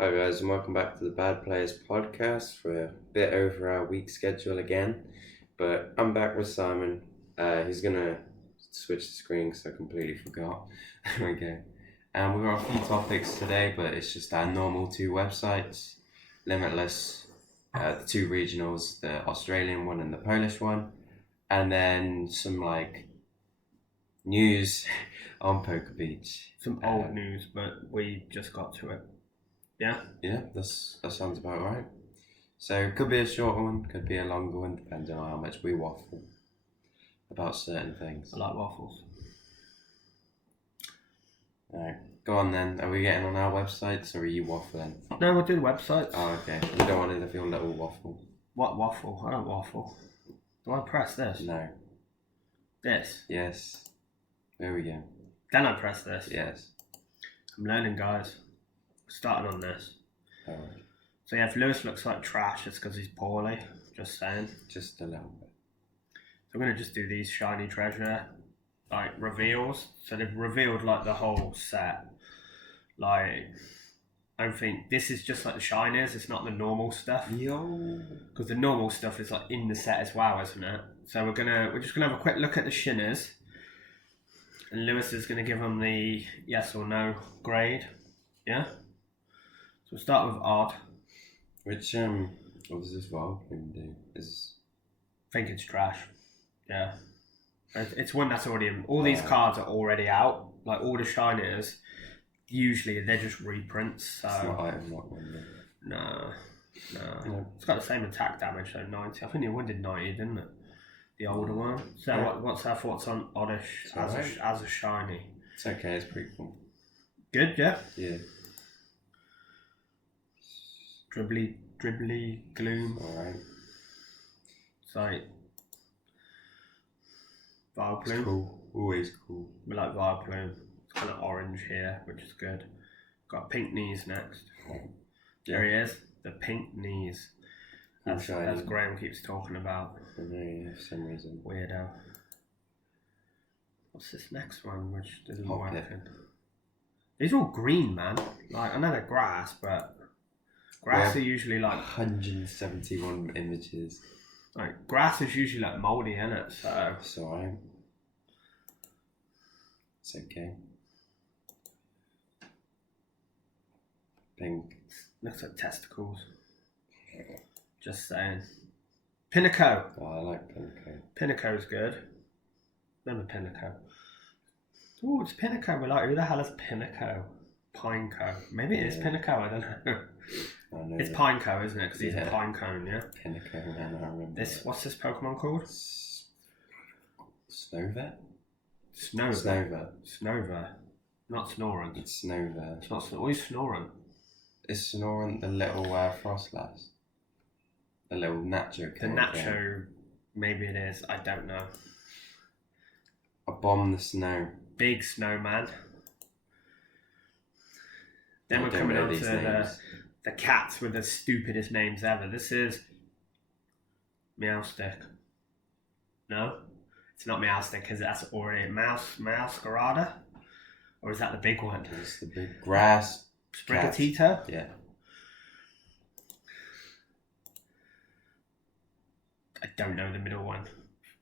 Hi guys, and welcome back to the Playerz podcast. We're a bit over our week schedule again, but I'm back with Simon. He's gonna switch the screen because I completely forgot. There we go. And we've got a few topics today, but it's just our normal two websites, Limitless, the two regionals, the Australian one and the Polish one, and then some news on Poker Beach. Some old news, but we just got to it. Yeah? Yeah, that sounds about right. So it could be a shorter one, could be a longer one, depending on how much we waffle about certain things. I like waffles. Alright, go on then. Are we getting on our websites or are you waffling? No, we'll do the websites. Oh, okay. You don't want it to feel a little waffle. What waffle? I don't waffle. Do I press this? No. This? Yes. There we go. Then I press this? Yes. I'm learning, guys. Starting on this. Alright. So yeah, if Lewis looks like trash, it's because he's poorly. Just saying. Just a little bit. So I'm going to just do these shiny treasure, reveals. So they've revealed, the whole set. I don't think this is just like the shinies. It's not the normal stuff. Yo. Because the normal stuff is in the set as well, isn't it? So we're just gonna have a quick look at the shinners, and Lewis is gonna give them the yes or no grade. Yeah. So we'll start with odd. Which what does this wild plume do? I think it's trash. Yeah. It's one that's already in. All these cards are already out. Like all the shinies, usually they're just reprints. So it's not item lock one. No. It's got the same attack damage, so 90. I think the one did 90, didn't it? The older one. So Yeah. what's our thoughts on Oddish as a shiny? It's okay, it's pretty cool. Good, yeah? Yeah. Dribbly gloom. Alright. It's like It's Vileplume. cool. Always cool. We like Vileplume. It's kind of orange here, which is good. Got pink knees next. Yeah. There he is. The pink knees. That's shiny. Graham keeps talking about. I know, yeah, for some reason. Weirdo. What's this next one, which doesn't Hop work? it. These are all green, man. I know they're grass, but grass are usually 171 images. Grass is usually mouldy, isn't it? So It's alright. It's okay. Pink. looks like testicles. Just saying. Pinnacle. Oh, I like pink. Pinnaco's good. Remember Pinnacle? Oh, it's Pinnacle. We're like, who the hell is Pinnacle? Pineco. Maybe it is Pinnacle. I don't know. I know It's Pineco, isn't it? Because he's Yeah. a pine cone, yeah. Pinnacle, man, I remember This it. what's this Pokemon called? Snover? Snover. Snover. Not Snorunt. It's Snover. It's not Snorunt. What is Snorunt? Is Snorunt the little Frostlass? The little Nacho The character? Nacho, maybe it is. I don't know. I bomb the snow. Big snowman. Then I we're don't coming know on to these names. the cats with the stupidest names ever. This is Meowstick. No? It's not Meowstick because that's already Mouscarada? Or is that the big one? It's the big grass. Sprigatito? Yeah. I don't know the middle one.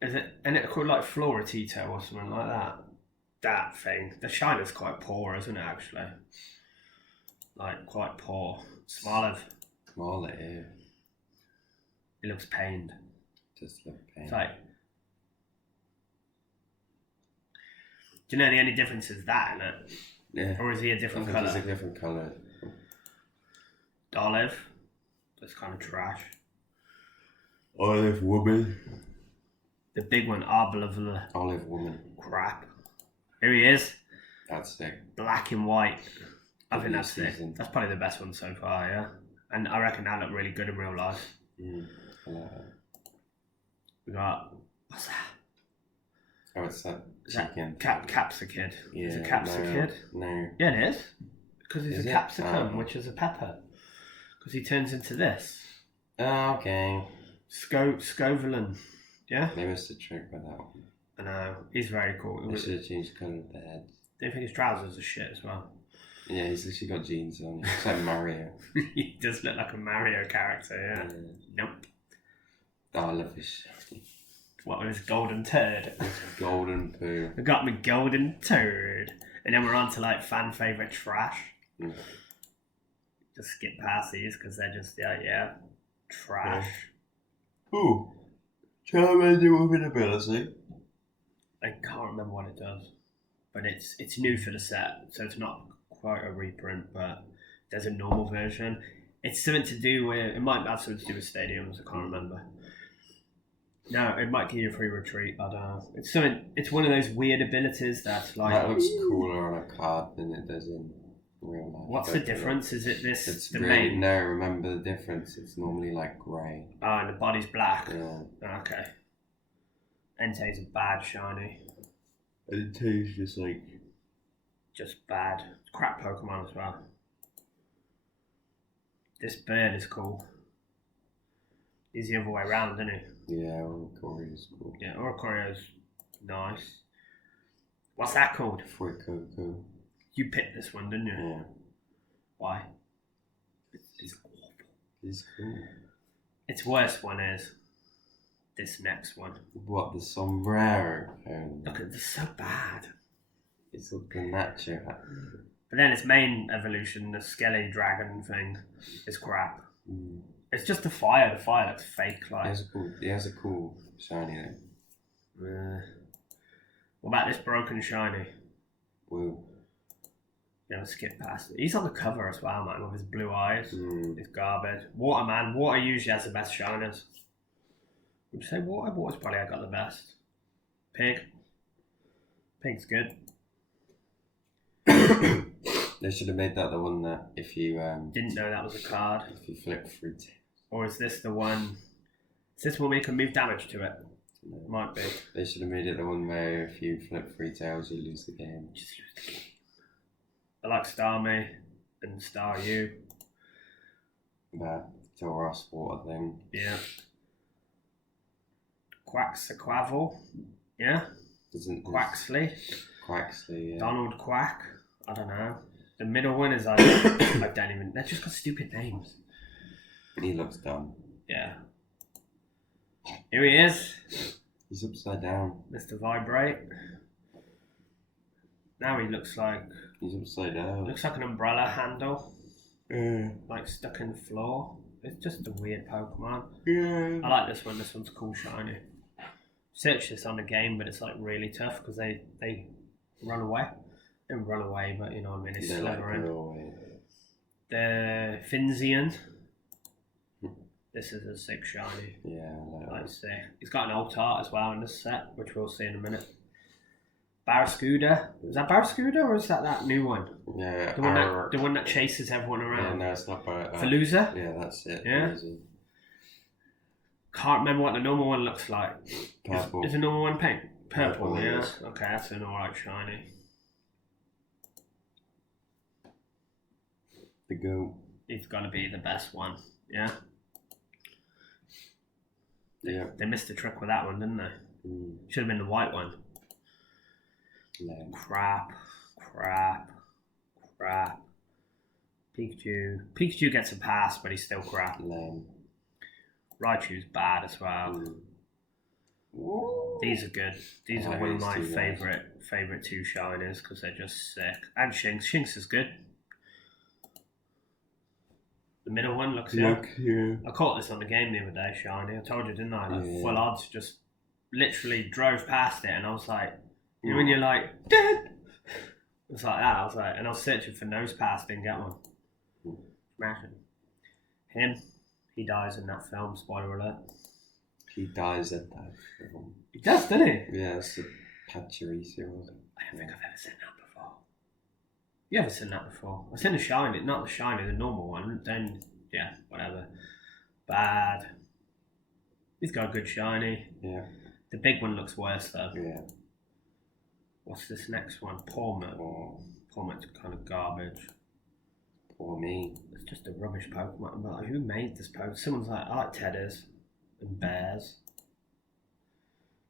Is it? And it called Floratito or something like that. That thing. The shiner's quite poor, isn't it? Actually, quite poor. Smoliv. Small it is. He looks pained. Just look pain. It's do you know the only difference is that in it, Yeah. or is he a I different think it's a colour? different colour. Olive. That's kind of trash. Olive woman. The big one, Arbol Olive woman. crap. Here he is. That's sick. Black and white. I think Good that's it. season. That's probably the best one so far, yeah. And I reckon that looked really good in real life. I like that. We got what's that? Oh, it's that Is that chicken. Capsicid. Yeah, Is it Capsicid? No. Yeah, it is. Because he's Is a it? capsicum, Oh. which is a pepper. Because he turns into this. Oh, okay. Scovelin. Yeah? They missed a trick with that one. I know. He's very cool. They should have changed the colour of the head. Do you think his trousers are shit as well? Yeah, he's literally got jeans on. He looks like Mario. He does look like a Mario character, yeah. Nope. Oh, I love this. What with his golden turd? Golden poo. I got me golden turd. And then we're on to like fan favourite trash. Mm. Just skip past these because they're just, yeah, trash. Ooh. Charmander with an ability. I can't remember what it does. But it's new for the set, so it's not quite a reprint, but there's a normal version. It's something to do with, it might have something to do with stadiums, I can't remember. No, it might give you a free retreat, I don't know. It's one of those weird abilities that's like... That looks cooler on a card than it does in real life. What's the difference? Is it this, It's the really, main? no, remember the difference. It's normally like grey. Ah, and the body's black. Yeah. Okay. Entei's a bad shiny. And it tastes just like... Just bad. Crap Pokemon as well. This bird is cool. He's the other way around, isn't he? Yeah, Oricoreo's cool. Yeah, Oricoreo's nice. What's that called? Fuecoco. You picked this one, didn't you? Yeah. Why? It's awful. It's cool. Its worst one is this next one. What, the sombrero? Look, it's so bad. It's like the nacho hat. But then its main evolution, the Skelly Dragon thing, is crap. Mm. It's just the fire. The fire looks fake. Like. He has a cool shiny though. What about this broken shiny? Woo. Yeah, let's skip past it. He's on the cover as well, man, with his blue eyes. Mm. His garbage. Waterman. Water usually has the best shiners. Would you say water? Water's probably got the best. Pig. Pig's good. They should have made that the one that if you Didn't know that was a card. if you flip through. Or is this the one? Is this one where you can move damage to it? No. Might be. They should have made it the one where if you flip 3 tails, you lose the game. Just lose the game. I like Starmie and Star U. That Tauros water thing. Yeah. Quaxaquavel. Yeah. Isn't Quaxley. Quaxley? Yeah. Donald Quack. I don't know. The middle one is I don't even. They've just got stupid names. He looks dumb. Yeah. Here he is. He's upside down. Mr. Vibrate. Now he looks like an umbrella handle. Yeah. Like stuck in the floor. It's just a weird Pokemon. Yeah. I like this one. This one's cool shiny. Search this on the game, but it's like really tough because they run away. They don't run away, but you know what I mean. They slither in. The Finzian. This is a sick shiny. Yeah, Like sick. He's got an alt art as well in this set, which we'll see in a minute. Barraskewda. Is that Barraskewda or is that new one? Yeah. The one that chases everyone around. Yeah, no, it's not Faluza? Yeah, that's it. Yeah. Faluza. Can't remember what the normal one looks like. Purple. Is the normal one pink? Purple, yeah. Yes. Okay, that's an alright shiny. The goat. He's got to be the best one, yeah? Yeah. They missed the trick with that one, didn't they? Mm. Should have been the white one. Lame. Crap. Pikachu gets a pass, but he's still crap. Lame. Raichu's bad as well. Mm. These are good. These are one of my these two favourite two shiners because they're just sick. And Shinx. Shinx is good. The middle one looks good. Yeah. I caught this on the game the other day, shiny. I told you, didn't I? Like Yeah. full odds, just literally drove past it, and I was like, you know when you're like, dead. It's like that. I was like, and I was searching for nose pass, didn't get one. Smashing. Him, he dies in that film. Spoiler alert. He dies at that film. He does, doesn't he? Yeah, it's the Pachirisu, wasn't it? I don't think I've ever seen that before. You ever seen that before? I've seen the shiny, not the shiny, the normal one. Then, yeah, whatever. Bad. He's got a good shiny. Yeah. The big one looks worse though. Yeah. What's this next one? Palmer. Palmer's kind of garbage. Poor me. It's just a rubbish Pokemon. I'm like, who made this Pokemon? Someone's like, I like Tedders and Bears.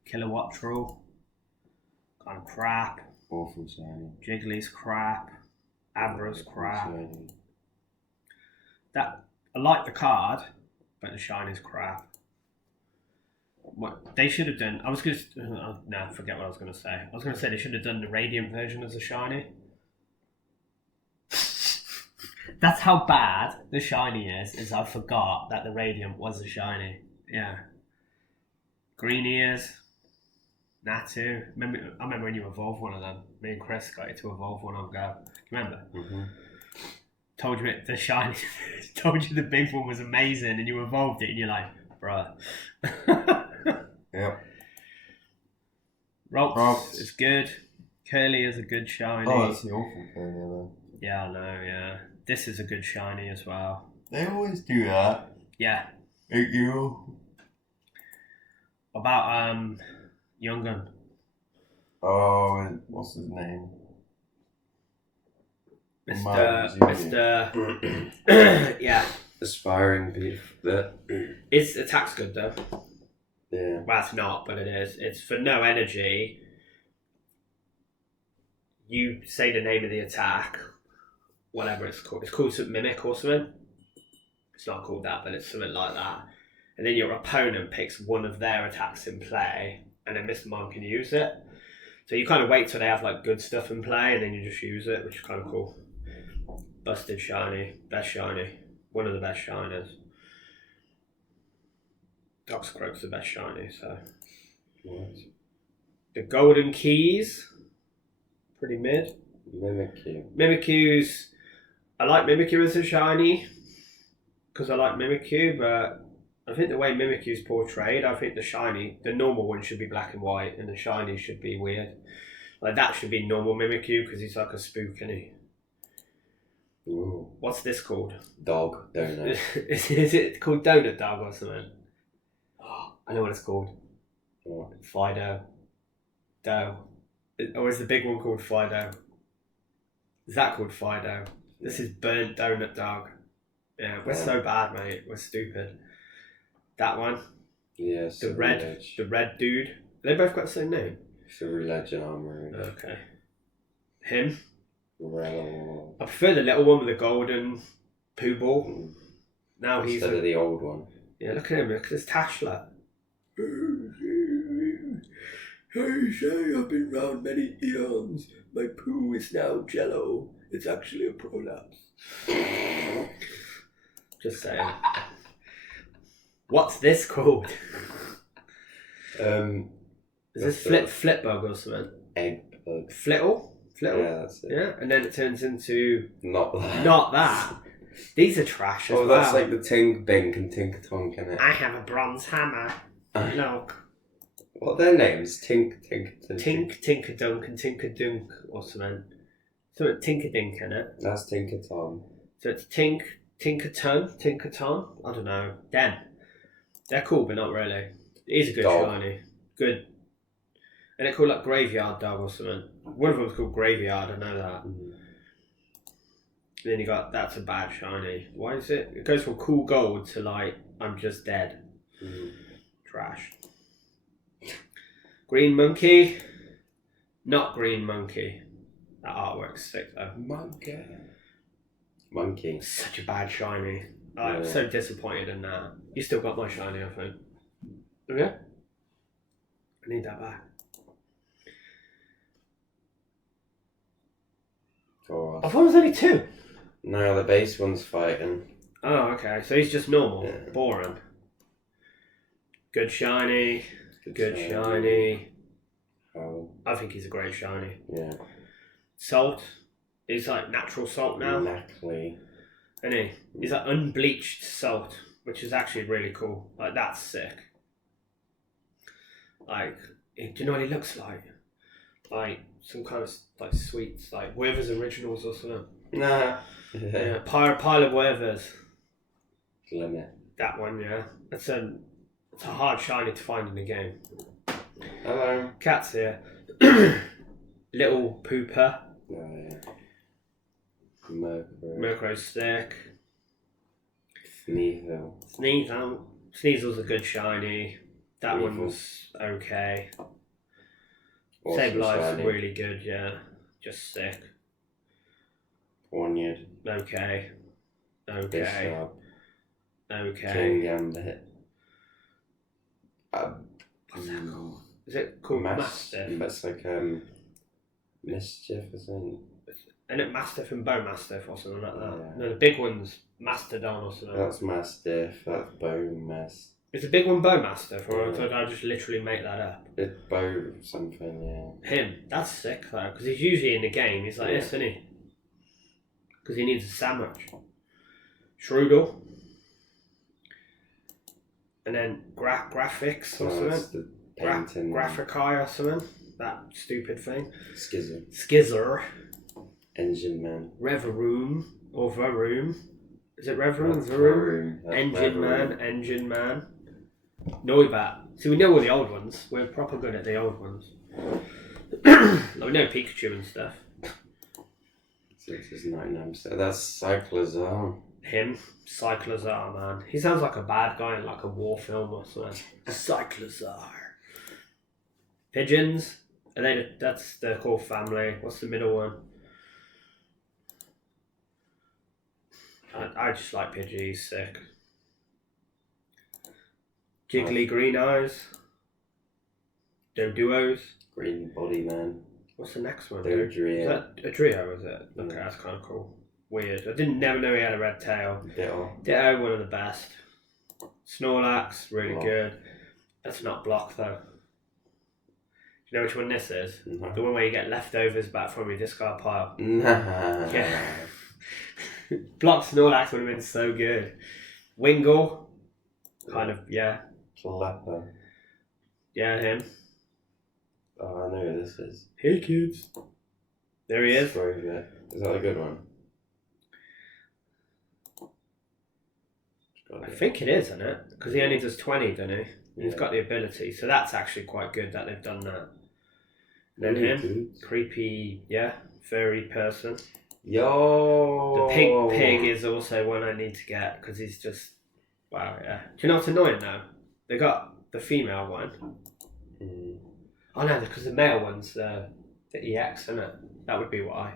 Kilowatt Troll. Kind of crap. Awful shiny. Jiggly's crap. Avra's crap. Shiny. That I like the card, but the shiny's crap. What they should have done? I was going to no, forget what I was going to say. I was going to say they should have done the radiant version as a shiny. That's how bad the shiny is I forgot that the radiant was a shiny. Yeah. Green ears. Natu. I remember when you evolved one of them. Me and Chris got you to evolve one on Go. Remember? Mm-hmm. Told you the shiny. Told you the big one was amazing, and you evolved it, and you're like, bruh. Yep. Rocks is good. Curly is a good shiny. Oh, that's the awful Curly though. Yeah, I know. Yeah, this is a good shiny as well. They always do that. Yeah. Ain't you? About Youngun. Oh, and what's his name? Mr. Yeah. Aspiring beef. That. His attack's good though. Yeah. Well, it's not, but it is. It's for no energy. You say the name of the attack, whatever it's called. It's called Mimic or something. It's not called that, but it's something like that. And then your opponent picks one of their attacks in play, and then Mr. Mime can use it. So you kind of wait till they have like good stuff in play, and then you just use it, which is kind of cool. Busted shiny, best shiny, one of the best shiners. Toxicroak's the best shiny, so. What? The golden keys, pretty mid. Mimikyu. Mimikyu's, I like Mimikyu as a shiny, because I like Mimikyu, but I think the way Mimikyu's portrayed, I think the normal one should be black and white, and the shiny should be weird. Like that should be normal Mimikyu, because he's like a spook, isn't he? Ooh. What's this called? Dog. Donut. Is it called Donut Dog or something? I know what it's called. What? Fido. Dough. Or is the big one called Fido? Is that called Fido? This is Burnt Donut Dog. Yeah, we're so bad, mate. We're stupid. That one. Yes. The red dude. They both got the same name. Silver Legend Armory. Okay. Him. Rello. I prefer the little one with the golden poo ball. Now Instead of the old one. Yeah, look at him. Look at his tashlet. Hey, say, I've been round many eons. My poo is now jello. It's actually a prolapse. Just saying. What's this called? Is this flip bug or something? Egg bug. Flittle? Yeah, that's it. Yeah, and then it turns into... Not that. Not that. These are trash as well. Oh, that's like the Tink Bink and Tink Tonk, innit? I have a bronze hammer. Look. What are their names? Tink, Tinkadunk and Tinkadunk or something. So it's Tinkadink, innit? That's Tinkaton. So it's Tinkaton? I don't know. Them. They're cool, but not really. It is a good shiny. Good. And they're called like Graveyard Dog or something. One of them's called Graveyard, I know that. Mm. Then you got, that's a bad shiny. Why is it? It goes from cool gold to like, I'm just dead. Mm. Trash. Green Monkey. Not Green Monkey. That artwork's sick though. Monkey. Such a bad shiny. I'm so disappointed in that. You still got my shiny, I think. Okay? I need that back. Oh, I thought it was only 2. no, the base one's fighting. Oh, okay. So he's just normal. Yeah. Boring. Good shiny. Good shiny. Oh. I think he's a great shiny. Yeah. Salt. He's like natural salt now. Exactly. Isn't he? He's like unbleached salt, which is actually really cool. Like, that's sick. Like, do you know what he looks like? Like, some kind of, like, sweets, like Werther's Originals or something. Nah. Yeah, pile of Werther's. Limit. That one, yeah. It's a hard shiny to find in the game. Hello. Cat's here. Little Pooper. Oh, yeah. Murkrow's sick. Sneasel. Sneasel's a good shiny. That Weevil. one was okay. Awesome Sableye's shiny. really good, yeah. Just sick. Hornyard. Okay. Bishop. Okay. King Gambit. What's that called? Is it called Mastiff? That's like Mischief or something. Isn't it Mastiff and Bowmastiff or something like that? Yeah. No, the big one's Mastodon or something. That's Mastiff, that's Bowmastiff. Is the big one Bowmastiff, or Yeah. did I just literally make that up? It's Bow something, yeah. Him, that's sick though, because he's usually in the game, he's like Yeah. this, isn't he? Because he needs a sandwich. Strudel. And then graphics or So that's something. the painting. Graphic Eye or something. That stupid thing. Schism. Skizzer. Engine Man. Reveroom. Or Veroom. Is it Reveroom? That's Veroom? That's Engine Reverum. Man. Engine Man. Noibat. See, we know all the old ones. We're proper good at the old ones. Like, we know Pikachu and stuff. 6 is 99%. That's Cyclozone. Him, Cyclozar, man. He sounds like a bad guy in like a war film or something. Cyclozar. Pigeons. Are they? That's their core family. What's the middle one? I just like Pidgey. He's sick. Jiggly Green Eyes. Doduos. Green Body Man. What's the next one? Dodrio. Is that a trio? Is it? Okay, Yeah. that's kind of cool. Weird. I never know he had a red tail. Ditto. Ditto, one of the best. Snorlax, really Block. good. That's not block though. Do you know which one this is? No. The one where you get leftovers back from your discard pile. Nah. Yeah. Block Snorlax would have been so good. Wingle, kind of, yeah. Clapper. Yeah, him. Oh, I know who this is. Hey kids. There he is. Strover. Is that a good one? I think it is, isn't it? Because he only does 20, doesn't he? He's Yeah. got the ability, so that's actually quite good that they've done that. Then Really him, good. creepy, yeah, furry person. Yo. The pig is also one I need to get because he's just wow. Yeah. Do you know what's annoying though? They got the female one. Mm. Oh no, because the male one's the EX, isn't it? That would be why.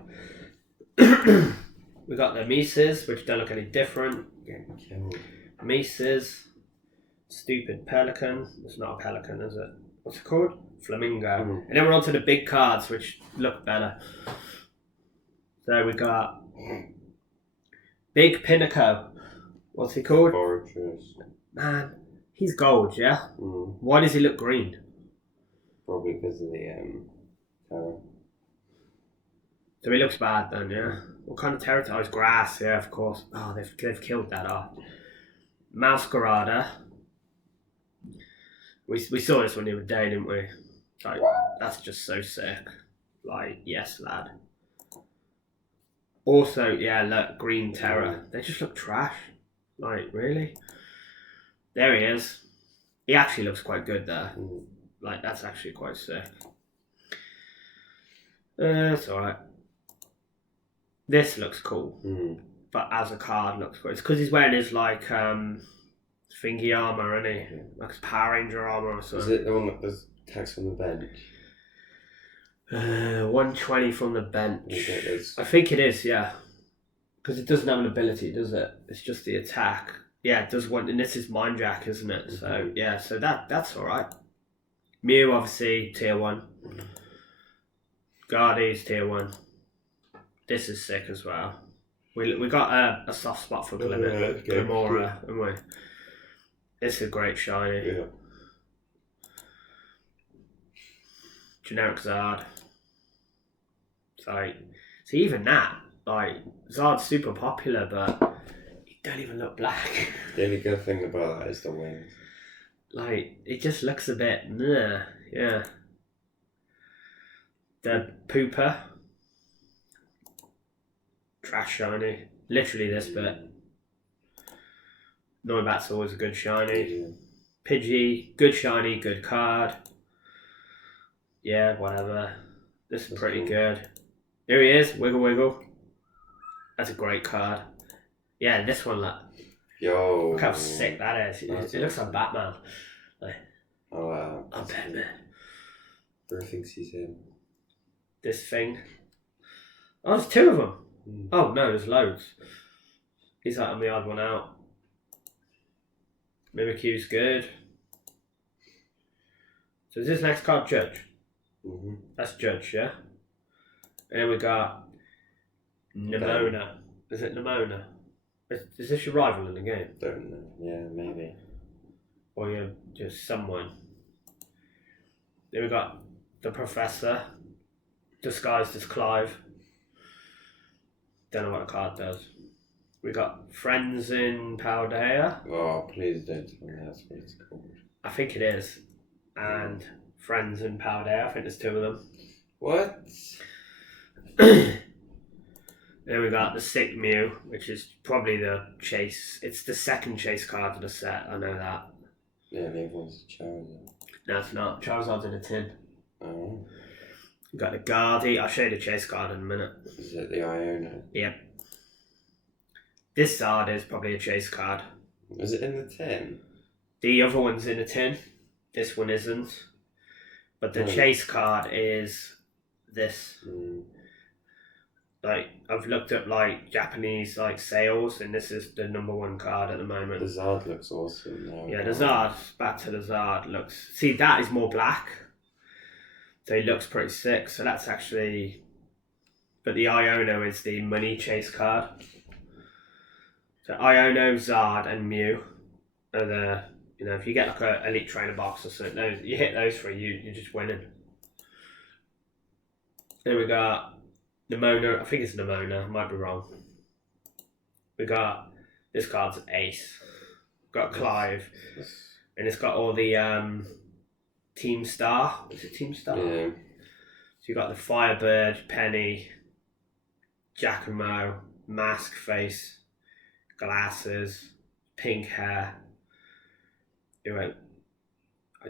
We got the Mises, which don't look any different. Getting killed. Mises, stupid pelican. It's not a pelican, is it? What's it called? Flamingo. Mm. And then we're on to the big cards, which look better. So we got Big Pinnacle. What's he called? Fortress. Man, he's gold, yeah? Mm. Why does he look green? Probably because of the terror. So he looks bad then, yeah? What kind of territory? Oh, it's grass, yeah, of course. Oh, they've killed that off. Masquerada. We saw this one the other day, didn't we? Like, that's just so sick. Like, yes, lad. Also, yeah, look, Green Terror. They just look trash. Like, really? There he is. He actually looks quite good there. Mm. Like, that's actually quite sick. It's alright. This looks cool. Mm. But as a card looks cool. It's because he's wearing his, like, thingy armour, isn't he? Like his Power Ranger armour or Is something. it the one that does attacks on the bench? 120 from the bench. Is it- it's- I think it is, yeah. Because it doesn't have an ability, does it? It's just the attack. Yeah, it does one, and this is Mind Jack, isn't it? So Mhm. yeah, so that's all right. Mew, obviously, tier 1. Guardies, tier 1. This is sick as well. We got a soft spot for Glimora, haven't we? It's a great shiny. Yeah. Generic Zard. It's like, see, even that, like, Zard's super popular, but he don't even look black. The only good thing about that is the wings. Like, it just looks a bit, nah, yeah. The Pooper. Trash shiny. Literally this bit. Noibat's always a good shiny. Yeah. Pidgey, good shiny, good card. Yeah, whatever. This is That's pretty cool. good. Here he is, Wiggle Wiggle. That's a great card. Yeah, this one, Yo. look how sick that is. That's It looks like awesome. Batman. Oh wow. I'm That's cool. Batman. Bro thinks he's him. This thing. Oh, there's two of them. Oh no, there's loads. He's like, I'm the odd one out. Mimikyu's good. So is this next card Judge? Mm-hmm. That's Judge, yeah? And then we got Nimona. Is it Nimona? Is this your rival in the game? Don't know. Yeah, maybe. Or you're just someone. Then we got the Professor, disguised as Clive. Don't know what the card does. We got Friends in Paldea. Oh, please don't tell me that's what it's called. I think it is. And Friends in Paldea. I think there's two of them. What? Then we got the Sick Mew, which is probably the chase. It's the second chase card of the set. I know that. Yeah, the other one's a Charizard. No, it's not. Charizard's in a tin. Oh. We got the Guardy. I'll show you the chase card in a minute. Is it the Iona? Yep. This Zard is probably a chase card. Is it in the tin? The other one's in a tin. This one isn't. But the chase card is this. Like, I've looked up like Japanese like sales, and this is the #1 card at the moment. The Zard looks awesome now. Yeah, the Zard, back to the Zard, looks... See, that is more black. So he looks pretty sick. So that's actually... But the Iono is the money chase card. So Iono, Zard, and Mew are the... You know, if you get like a Elite Trainer box or something, those, you hit those three, you're just winning. Then we got Nimona. I think it's Nimona. I might be wrong. We got... This card's Ace. Got Clive. And it's got all the Team Star. Is it Team Star? Yeah. So you got the Firebird, Penny, Giacomo, mask face, glasses, pink hair. I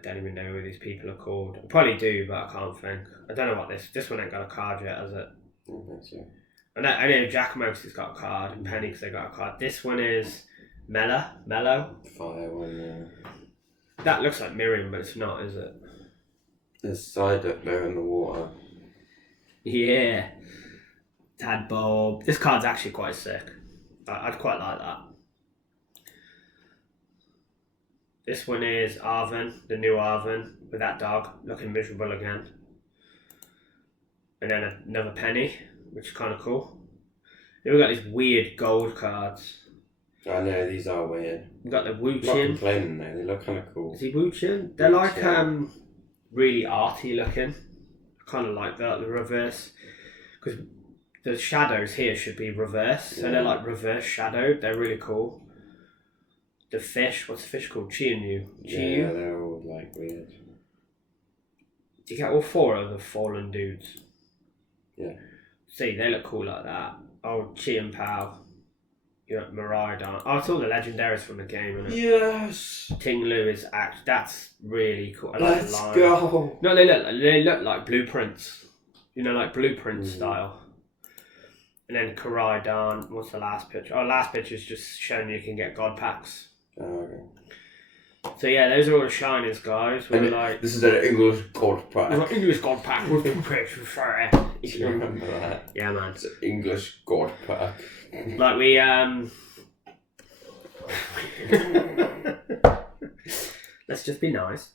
don't even know who these people are called. I probably do, but I can't think. I don't know what this one ain't got a card yet, has it? I think so. I know Giacomo because he's got a card, and Penny because they got a card. This one is Mellow. Fire one, yeah. That looks like Miriam, but it's not, is it? There's Psyduck there in the water. Yeah. Tadbulb. This card's actually quite sick. I'd quite like that. This one is Arven, the new Arven, with that dog looking miserable again. And then another Penny, which is kind of cool. Then we've got these weird gold cards. I know, these are weird. We've got the I'm not Wu-Chin. complaining though, they look kind of cool. Is he Wu-Chin? They're like Wu-Chin. really arty looking. I kind of like that, the reverse. Because the shadows here should be reversed. So they're like reverse shadowed. They're really cool. The fish, what's the fish called? Chiyu. Yeah, they're all like weird. Do you get all four of the fallen dudes? Yeah. See, they look cool like that. Oh, Chi and Pao. You got Miraidon. Oh, it's all the legendaries from the game, isn't it? Yes! Ting Lu is that's really cool. I like the Let's line. go! No, they look like blueprints. You know, like blueprint style. And then Koraidon, what's the last picture? Oh, last picture is just showing you can get god packs. Oh, okay. So yeah, those are all the shiners, guys. We're like... This is an English god pack. We've got English god pack with two pictures, sorry. Do you remember that? Yeah, man. It's an English god pack. Like we let's just be nice.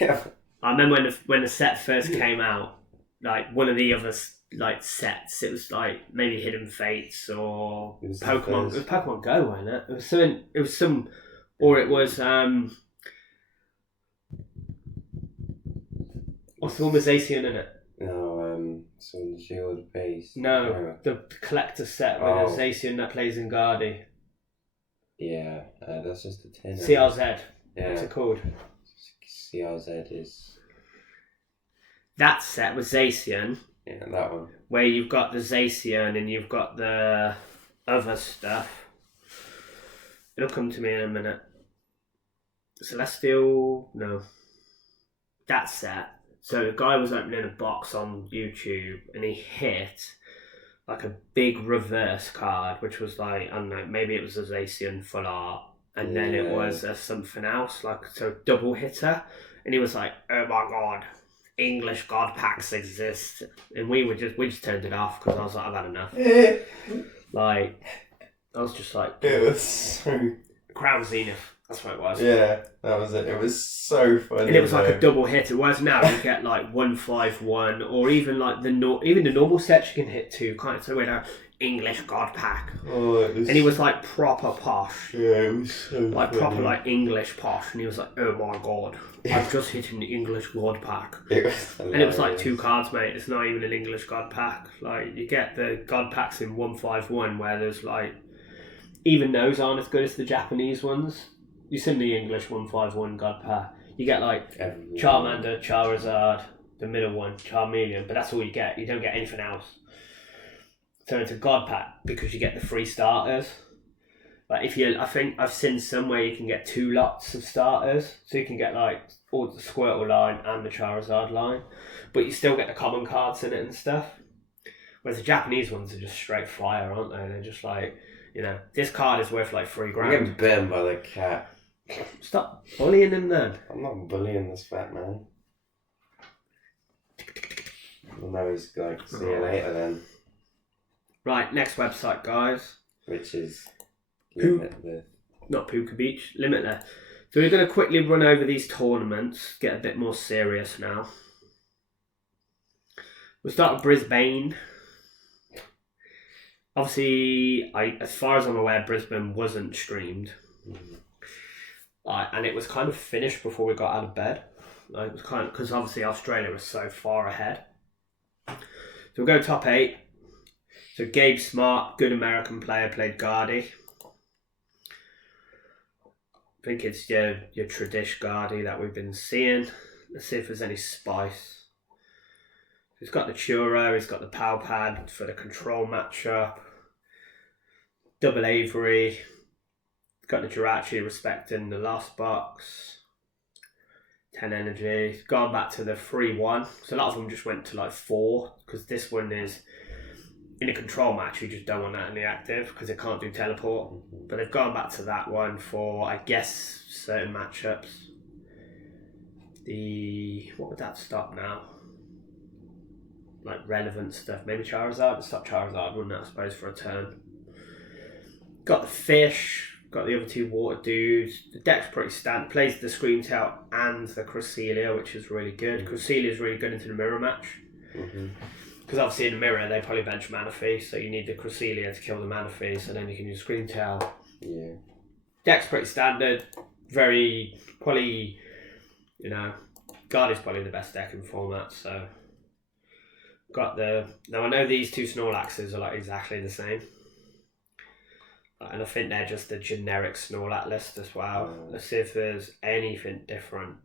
Yeah. I remember when the set first came out, like one of the other like sets, it was like maybe Hidden Fates or Pokemon. It was Pokemon Go, wasn't it? It was something. It was some, or it was what's the one with Zacian in it? No, Sword and Shield base. No, the collector set with Zacian that plays in Guardi. Yeah, that's just a tin. CRZ. Yeah. What's it called? CRZ is... That set with Zacian. Yeah, that one. Where you've got the Zacian and you've got the other stuff. It'll come to me in a minute. Celestial... No. That set. So the guy was opening a box on YouTube and he hit like a big reverse card, which was like, I don't know, maybe it was a Zacian full art. And then it was something else, like, so double hitter. And he was like, oh my god. English god packs exist, and we just turned it off because I was like, I've had enough. Like, I was just like, It was so... Crown Zenith. That's what it was. Yeah, that was it. It was so funny. And it was like a double hit. Whereas now you get like 151, or even like the normal sets you can hit 2, kind of. So we're now English God Pack. Oh, it was... And he was like proper posh. Yeah, it was so like funny. proper like English posh, and he was like, "Oh my god, I've just hit an English God Pack." It was and it was like 2 cards, mate. It's not even an English God Pack. Like you get the God Packs in 151, where there's like even those aren't as good as the Japanese ones. You send the English 151 God Pack, you get like Charmander, Charizard, the middle one, Charmeleon, but that's all you get. You don't get anything else. So it's a God Pack because you get the 3 starters. Like I think I've seen some where you can get 2 lots of starters, so you can get like all the Squirtle line and the Charizard line, but you still get the common cards in it and stuff. Whereas the Japanese ones are just straight fire, aren't they? They're just like, this card is worth like $3 grand. I'm getting bitten by the cat. Stop bullying him then. I'm not bullying this fat man. Well, no, he's like, see you later then. Right, next website, guys. Which is not Puka Beach, Limitless. So we're going to quickly run over these tournaments, get a bit more serious now. We'll start with Brisbane. Obviously, as far as I'm aware, Brisbane wasn't streamed. And it was kind of finished before we got out of bed. It was kind of, because obviously Australia was so far ahead. So we'll go top 8. So Gabe Smart, good American player, played Guardy. I think it's your tradish Guardy that we've been seeing. Let's see if there's any spice. He's got the Churro, he's got the Pow Pad for the control matchup. Double Avery. Got the Jirachi respecting the last box. 10 energy. Gone back to the 3-1. So a lot of them just went to like 4, because this one is in a control match. You just don't want that in the active because it can't do teleport. But they've gone back to that one for, I guess, certain matchups. What would that stop now? Like relevant stuff. Maybe Charizard. Stop Charizard, wouldn't it, I suppose, for a turn. Got the fish. Got the other 2 water dudes. The deck's pretty standard. Plays the Screamtail and the Cresselia, which is really good. Cresselia is really good into the mirror match. Because obviously in the mirror they probably bench Manaphy, so you need the Cresselia to kill the Manaphy, so then you can use Screamtail. Yeah. Deck's pretty standard. Very, probably, Guardian's probably the best deck in format, so. Now I know these 2 Snorlaxes are like exactly the same. And I think they're just the generic Snorlax list as well. Let's see if there's anything different.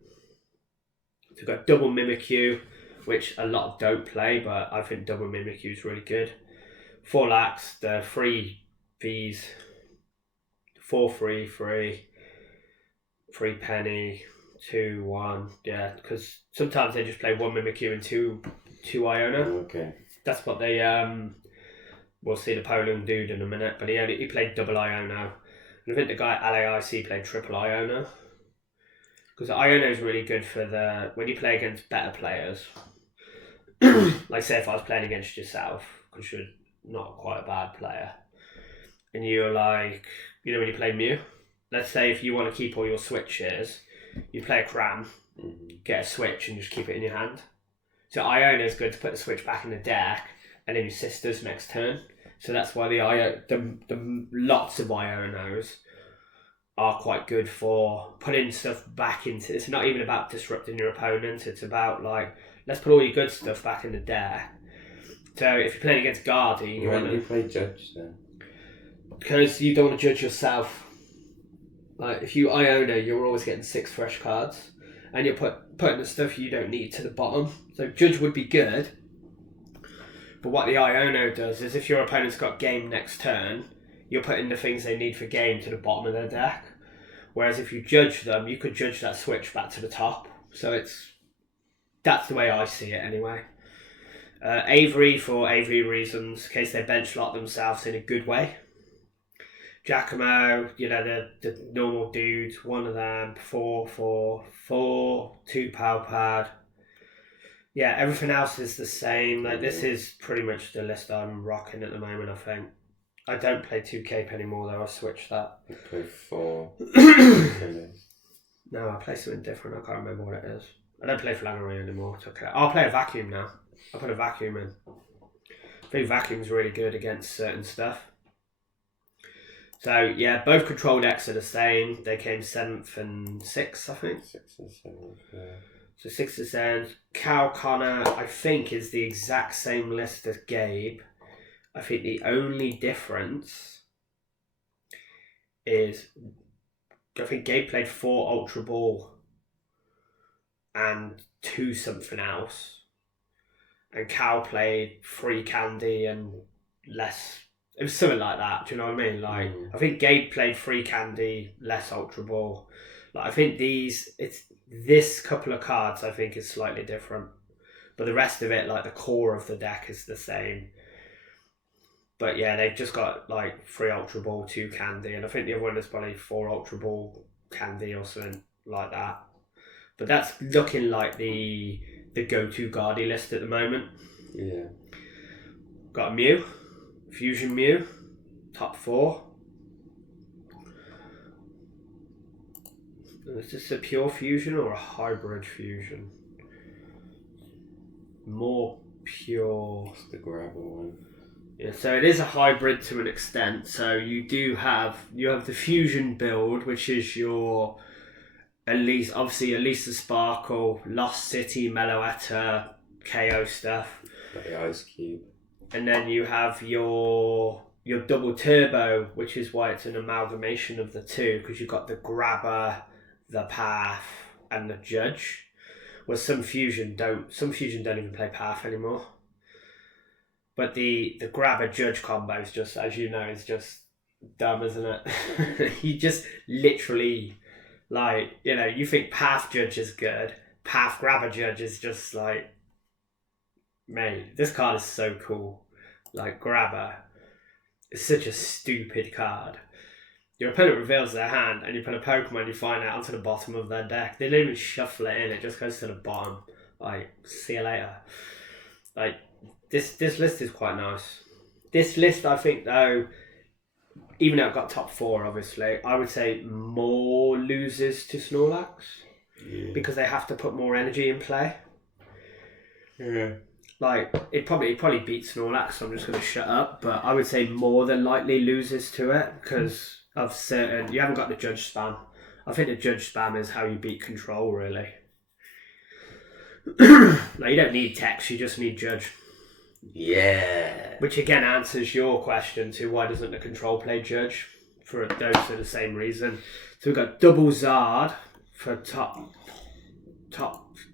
So we've got double Mimikyu, which a lot don't play, but I think double Mimikyu is really good. 4 lakhs, the 3 Vs, 4 3 penny, 2 1. Yeah, because sometimes they just play 1 Mimikyu and 2 Iona. Okay. That's what they we'll see the Poland dude in a minute, but he played double Iona. And I think the guy at LAIC played triple Iona. Because Iona is really good for when you play against better players. Like say if I was playing against yourself, because you're not quite a bad player. And you're like, when you play Mew, let's say if you want to keep all your switches, you play a Cram, get a switch and just keep it in your hand. So Iona is good to put the switch back in the deck, and then your sisters next turn. So that's why the lots of Ionos are quite good for putting stuff back into. It's not even about disrupting your opponents. It's about like, let's put all your good stuff back in the deck. So if you're playing against Guardy, why don't you play Judge then? Because you don't want to judge yourself. Like if you Iona, you're always getting 6 fresh cards, and you're putting the stuff you don't need to the bottom. So Judge would be good. But what the Iono does is if your opponent's got game next turn, you're putting the things they need for game to the bottom of their deck. Whereas if you judge them, you could judge that switch back to the top. So that's the way I see it anyway. Avery for Avery reasons, in case they bench lot themselves in a good way. Giacomo, the normal dudes, one of them, 4, 2 power pad. Yeah, everything else is the same. Like this is pretty much the list I'm rocking at the moment. I think I don't play 2 Cape anymore though. I switched that. I play 4. No, I play something different. I can't remember what it is. I don't play Flannery anymore. Took it out. I'll play a vacuum now. I'll put a vacuum in. I think vacuum's really good against certain stuff. So yeah, both control decks are the same. They came 7th and 6th, I think. 6th and 7th, yeah. So 6th and 7th. Cal Connor, I think, is the exact same list as Gabe. I think the only difference is I think Gabe played 4 Ultra Ball and 2 something else. And Cal played 3 Candy and less. It was something like that. Do you know what I mean? Like I think Gabe played 3 Candy, less Ultra Ball. Like I think this couple of cards I think is slightly different, but the rest of it, like the core of the deck, is the same. But yeah, they've just got like 3 Ultra Ball, 2 Candy, and I think the other one is probably 4 Ultra Ball, Candy or something like that. But that's looking like the go-to Guardy list at the moment. Yeah. Got a Mew, Fusion Mew, top 4. Is this a pure fusion or a hybrid fusion? More pure. It's the gravel one. Yeah, so it is a hybrid to an extent. So you have the fusion build, which is your Elisa Sparkle, Lost City, Meloetta, KO stuff. Like the Ice Cube. And then you have your double turbo, which is why it's an amalgamation of the two, because you've got the grabber, the path, and the judge. Where some fusion don't even play path anymore. But the grabber judge combo is just, as you know, is just dumb, isn't it? You just literally, like, you know, you think path judge is good, path grabber judge is just like, mate, this card is so cool. Like, grabber is such a stupid card. Your opponent reveals their hand and you put a Pokemon, you find out onto the bottom of their deck. They don't even shuffle it in, it just goes to the bottom. Like, see you later. Like, this list is quite nice. This list, I think, though, even though it got top 4, obviously, I would say more loses to Snorlax. Yeah. Because they have to put more energy in play. Yeah. Like, it probably beats Snorlax, so I'm just going to shut up. But I would say more than likely loses to it because of certain... You haven't got the judge spam. I think the judge spam is how you beat control, really. Like, you don't need text, you just need judge. Yeah. Which again answers your question to why doesn't the control play judge? For those for the same reason. So we've got double Zard for top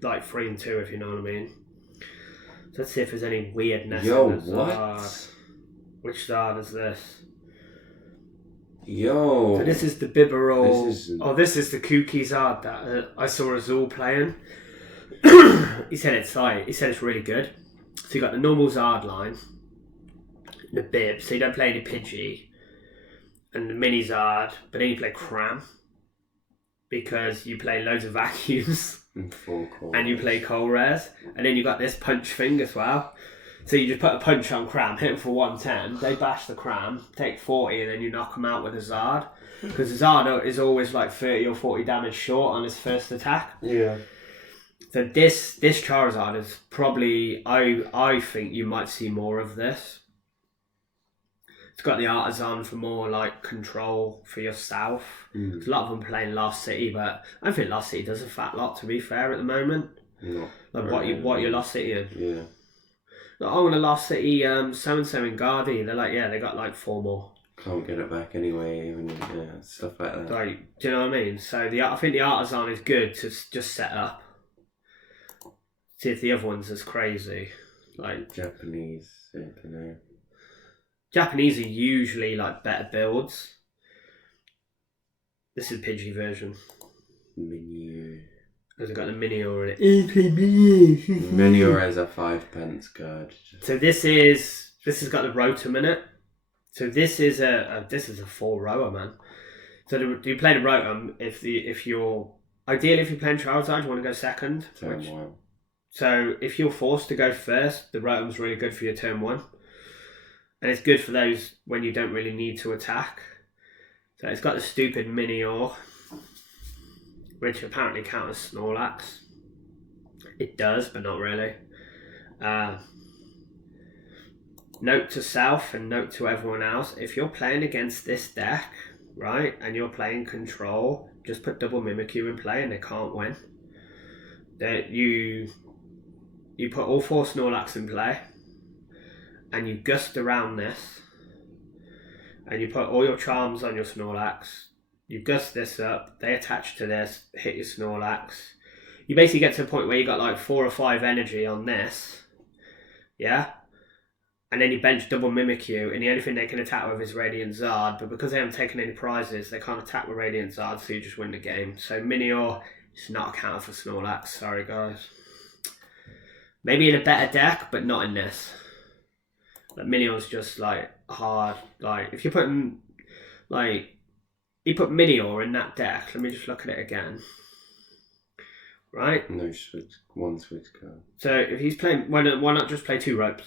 like 3 and 2, if you know what I mean. So let's see if there's any weirdness in the Zard. What? Which Zard is this? Yo. So this is the Bibarel. This is the Kooky Zard that I saw Azul playing. He said it's really good. So you got the normal Zard line, the Bib, so you don't play any Pidgey, and the mini Zard, but then you play Cram, because you play loads of vacuums, and you play Coal Rares, and then you got this punch thing as well. So you just put a punch on Cram, hit them for 110, they bash the Cram, take 40, and then you knock them out with a Zard, because the Zard is always like 30 or 40 damage short on his first attack. Yeah. So this Charizard is probably, I think you might see more of this. It's got the Artisan for more like control for yourself. A lot of them playing Lost City, but I don't think Lost City does a fat lot, to be fair, at the moment. No. Like what you're Lost City in? Yeah. Like, I want a Lost City so-and-so in Guardy. They're like, yeah, they got like 4 more. Can't get it back anyway, and stuff like that. Like, do you know what I mean? So I think the Artisan is good to just set up. See if the other one's as crazy. Like Japanese, I don't know. Japanese are usually like better builds. This is the Pidgey version. Minior. Because I've got the Minior in it. Minior has a 5 pence card. So this has got the Rotom in it. So this is a 4-rower, man. So do you play the Rotom if you're ideally if you're playing Charizard, you want to go second. Turn 1. So if you're forced to go first, the Rotom's really good for your turn 1. And it's good for those when you don't really need to attack. So it's got the stupid Minior, which apparently counts as Snorlax. It does, but not really. Note to self and note to everyone else, if you're playing against this deck, right, and you're playing control, just put double Mimikyu in play and they can't win. You put all 4 Snorlax in play and you gust around this and you put all your charms on your Snorlax, you gust this up, they attach to this, hit your Snorlax. You basically get to a point where you got like 4 or 5 energy on this, yeah? And then you bench double Mimikyu, and the only thing they can attack with is Radiant Zard, but because they haven't taken any prizes, they can't attack with Radiant Zard, so you just win the game. So Minior is not a counter for Snorlax, sorry guys. Maybe in a better deck, but not in this. Like Minior's just like hard, like if you're putting, like, you put Minior in that deck, let me just look at it again. Right? No switch, one switch card. So if he's playing, why not just play 2 ropes?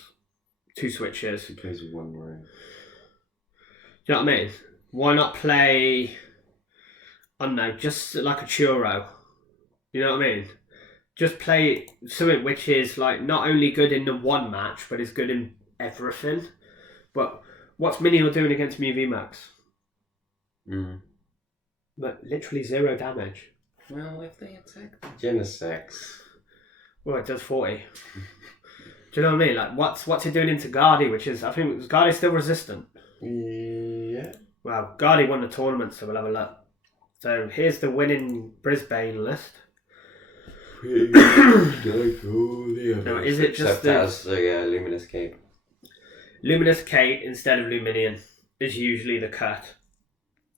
2 switches. He plays with 1 rope. Do you know what I mean? Why not play, I don't know, just like a churro? You know what I mean? Just play something which is like not only good in the 1 match, but is good in everything. But what's Minior doing against me VMAX? But literally 0 damage. Well, if they attack the Genesect. Well, it does 40. Do you know what I mean? Like, what's it doing into Guardy, which is, I think, is Guardy still resistant? Yeah. Well, Guardy won the tournament, so we'll have a look. So here's the winning Brisbane list. Now, is it just Except as the Luminous Cape? Luminous Cape instead of Luminion is usually the cut.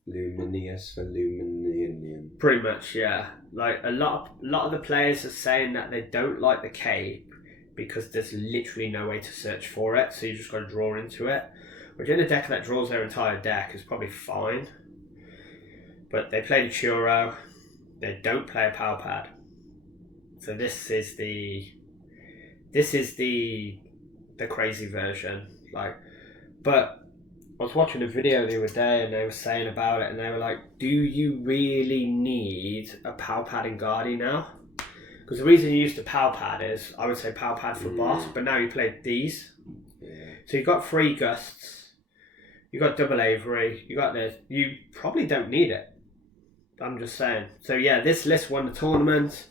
Luminous for Luminian. Pretty much, yeah. Like a lot of the players are saying that they don't like the cape because there's literally no way to search for it, so you just got to draw into it. Which in a deck that draws their entire deck is probably fine. But they play the Churro, they don't play a Power Pad. So this is the crazy version. Like, but I was watching a video the other day and they were saying about it and they were like, do you really need a Power Pad in Guardy now? Because the reason you used the Power Pad is, I would say Power Pad for boss, but now you play these. Yeah. So you got 3 gusts, you got double Avery, you got this. You probably don't need it. I'm just saying. So yeah, this list won the tournament.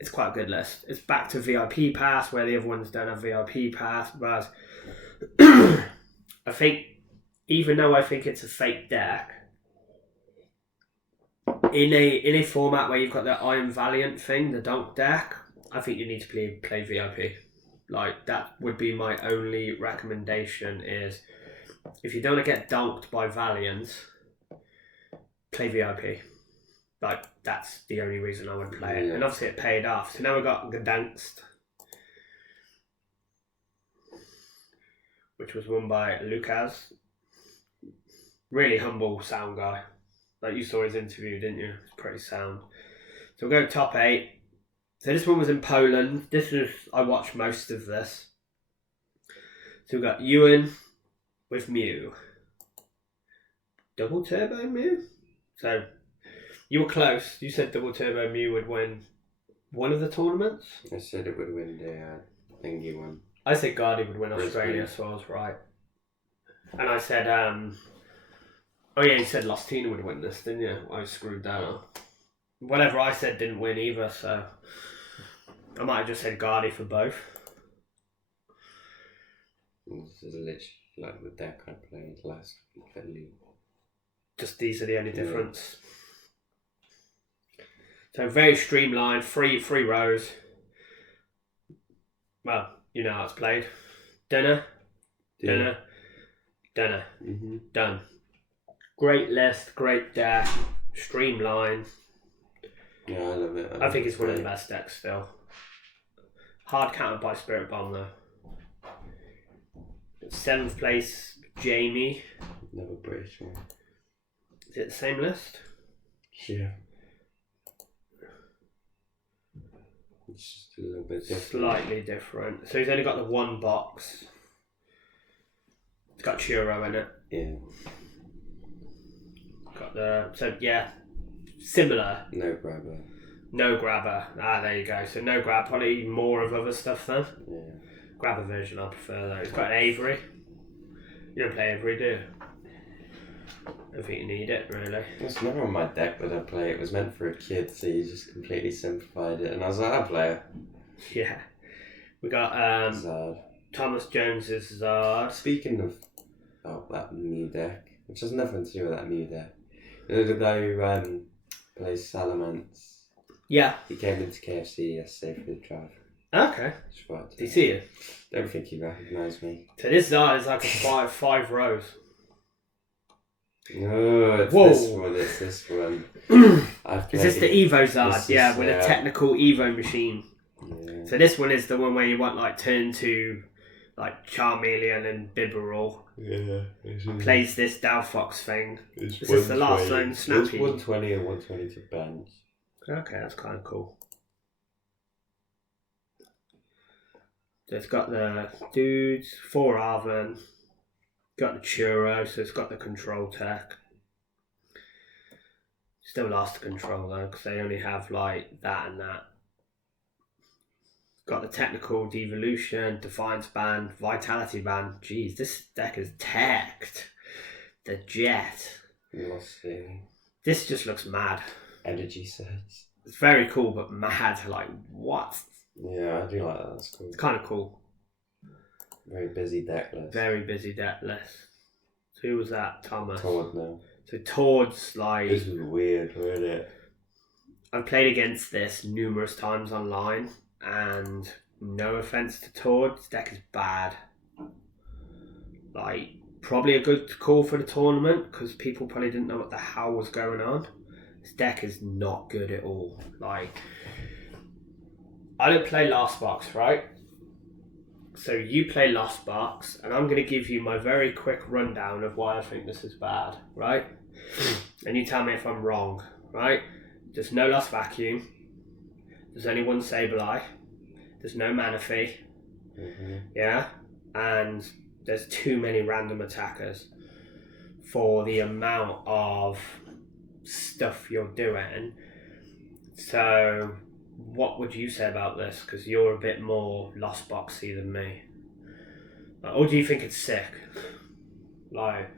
It's quite a good list. It's back to VIP pass where the other ones don't have VIP pass. But I think, even though I think it's a fake deck, in a format where you've got the Iron Valiant thing, the Donk deck, I think you need to play VIP. Like, that would be my only recommendation is, if you don't want to get donked by Valiant, play VIP. Like, that's the only reason I would play it. Yeah. And obviously it paid off. So now we've got Gdansk, which was won by Lucas. Really humble sound guy. Like, you saw his interview, didn't you? It's pretty sound. So we'll go top 8. So this one was in Poland. I watched most of this. So we've got Ewan with Mew. Double Turbo Mew? So you were close. You said Double Turbo Mew would win one of the tournaments. I said it would win the thingy one. I said Guardy would win Australia, so I was right. And I said, oh yeah, you said Lostina would win this, didn't you? I screwed that up. Whatever I said didn't win either, so I might have just said Guardy for both. This is literally like the deck I played last week at League. Just these are the only difference. So very streamlined, three rows. Well, you know how it's played. Dinner. Mm-hmm. Done. Great list, great deck, streamlined. Yeah, I love it. I think it's one of the best decks still. Hard countered by Spirit Bomb though. 7th place, Jamie. Never British one. Is it the same list? Yeah. It's just a little bit different. Slightly different. So he's only got the one box. It's got churro in it. Yeah. Got the... So, yeah. Similar. No grabber. No grabber. There you go. So no grab. Probably more of other stuff then. Yeah. Grabber version I prefer though. It's got an Avery. You don't play Avery, do you? I don't think you need it, really. It's never on my deck that I play. It was meant for a kid, so you just completely simplified it. And I was like, I'll play it. Yeah. We got Zard. Thomas Jones's Zard. Speaking of that new deck, which has nothing to do with that new deck. You know the guy who plays Salamence? Yeah. He came into KFC yesterday for the drive. Okay. Did he see you? Don't think he recognised me. So this Zard is like a five rows. No, it's Whoa. this one. It's this one. Is this the Evo Zard? Yeah, with a technical Evo machine. Yeah. So this one is the one where you want like turn to like Charmeleon and Bibberol. Yeah. Plays this Dalfox thing. Is this the last lone snappy? It's 120 or 120 to bench. Okay, that's kind of cool. So it's got the dudes, 4 Arven, got the Churro, so it's got the control tech. Still lost the control though, because they only have like that and that. Got the technical devolution, defiance band, vitality band. Jeez, this deck is teched. The jet. Velocity. This just looks mad. Energy sets. It's very cool, but mad. Like, what? Yeah, I do like that. That's cool. It's kind of cool. Very busy deck list. Very busy deck list. So who was that? Thomas. Tord now. So Tord's like... This was weird, wasn't it? I've played against this numerous times online, and no offense to Tord, this deck is bad. Like, probably a good call for the tournament, because people probably didn't know what the hell was going on. This deck is not good at all. Like, I don't play Last Box, right? So you play Last Box, and I'm going to give you my very quick rundown of why I think this is bad, right? And you tell me if I'm wrong, right? There's no Lost Vacuum. There's only one Sableye. There's no Manaphy. Mm-hmm. Yeah? And there's too many random attackers for the amount of stuff you're doing. So what would you say about this? Because you're a bit more Lost Boxy than me. Or do you think it's sick? Like,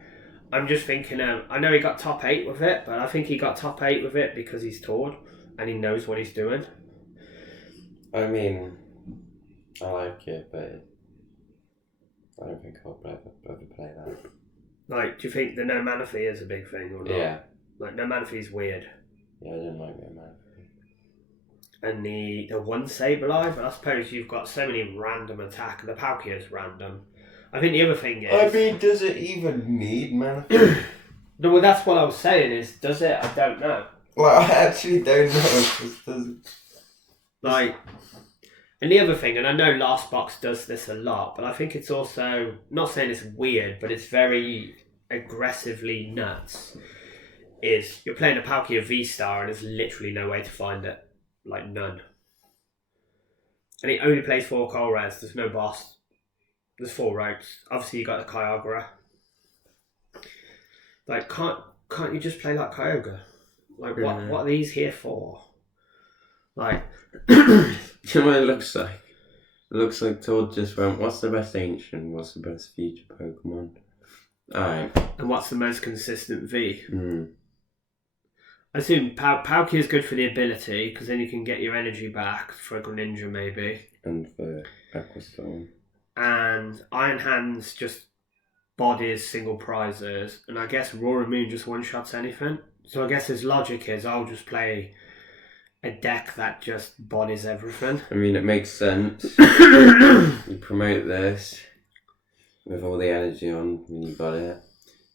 I'm just thinking, I know he got top 8 with it, but I think he got top 8 with it because he's Tord and he knows what he's doing. I mean, I like it, but I don't think I'll ever play that. Like, do you think the no Manaphy is a big thing or not? Yeah. Like, no Manaphy's weird. Yeah, I didn't like that, man. And the one Sableye, but I suppose you've got so many random attack. The Palkia's random. I think the other thing is... I mean, does it even need mana? No, well, that's what I was saying is, does it? I don't know. Well, I actually don't know. Like, and the other thing, and I know Last Box does this a lot, but I think it's also, not saying it's weird, but it's very aggressively nuts, is you're playing a Palkia V-Star and there's literally no way to find it. Like, none. And he only plays 4 Coal Res, there's no boss. There's 4 ropes. Obviously you got the Kyogre. Like, can't you just play like Kyogre? Like, what are these here for? Like, Do you know what it looks like? It looks like Toad just went, what's the best ancient? What's the best future Pokemon? Alright. and what's the most consistent V? Hmm. I assume Palkia is good for the ability, because then you can get your energy back for a Greninja maybe. And for Aquastone. And Iron Hands just bodies single prizes, and I guess Aurora Moon just one-shots anything. So I guess his logic is, I'll just play a deck that just bodies everything. I mean, it makes sense. You promote this with all the energy on when you got it.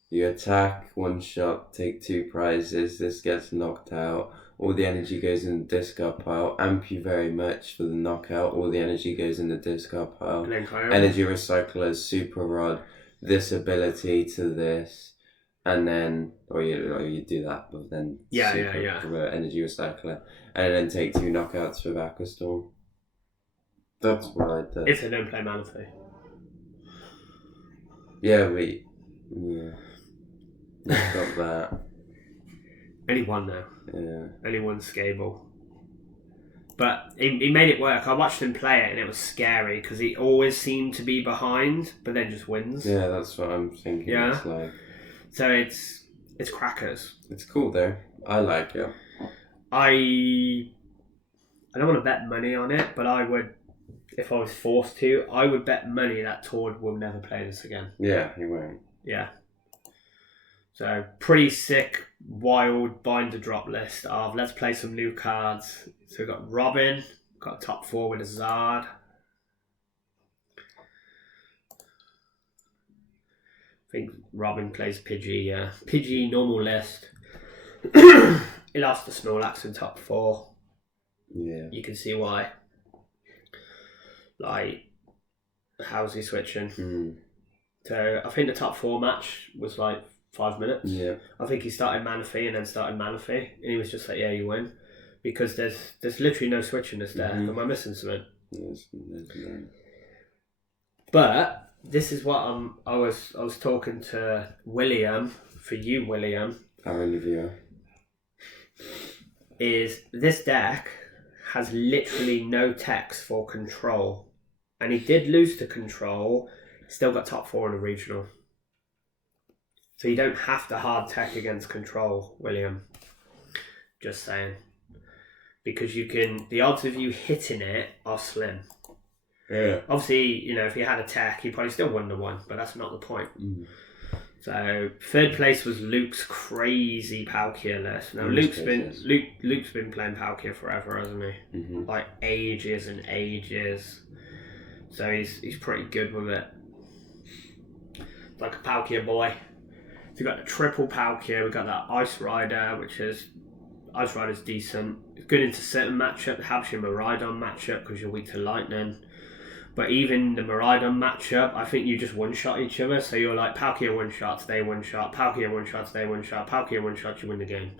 You attack, one shot, take 2 prizes, this gets knocked out, all the energy goes in the discard pile, amp you very much for the knockout, all the energy goes in the discard pile. And then Kyogre. Energy Recyclers, Super Rod, this ability to this, and then, or you do that, but then Yeah. Energy Recycler, and then take 2 knockouts with Aquastorm. That's why I did. If they don't play Manaphy. Yeah, we've got that. Only one now. Yeah. Only one Scable. But he made it work. I watched him play it and it was scary because he always seemed to be behind, but then just wins. Yeah, that's what I'm thinking. Yeah. It's like. So it's crackers. It's cool though. I like it. I don't want to bet money on it, but I would, if I was forced to, I would bet money that Tord will never play this again. Yeah, he won't. Yeah. So pretty sick, wild binder drop list of let's play some new cards. So we've got Robin, got a top 4 with a Zard. I think Robin plays Pidgey, yeah. Pidgey, normal list. He lost the Snorlax in top 4. Yeah. You can see why. Like, how's he switching? So I think the top 4 match was like 5 minutes. Yeah. I think he started Manaphy and then started Manaphy, and he was just like, "Yeah, you win," because there's literally no switching this there. Am I missing something? There's no. But this is what I was talking to William, for you, William. Our interviewer. Is this deck has literally no text for control, and he did lose to control. Still got top 4 in the regional. So you don't have to hard tech against control, William. Just saying. Because the odds of you hitting it are slim. Yeah. Obviously, if you had a tech, you probably still wouldn't have won, but that's not the point. So 3rd place was Luke's crazy Palkia list. Now Luke's been playing Palkia forever, hasn't he? Like ages and ages. So he's pretty good with it. Like a Palkia boy. So we got the triple Palkia, we got that Ice Rider, Ice Rider's decent. It's good into certain matchup, helps your Miraidon matchup because you're weak to lightning. But even the Miraidon matchup, I think you just one-shot each other. So you're like, Palkia one-shots, they one-shot, Palkia one-shots, they one-shot, Palkia one-shot, you win the game.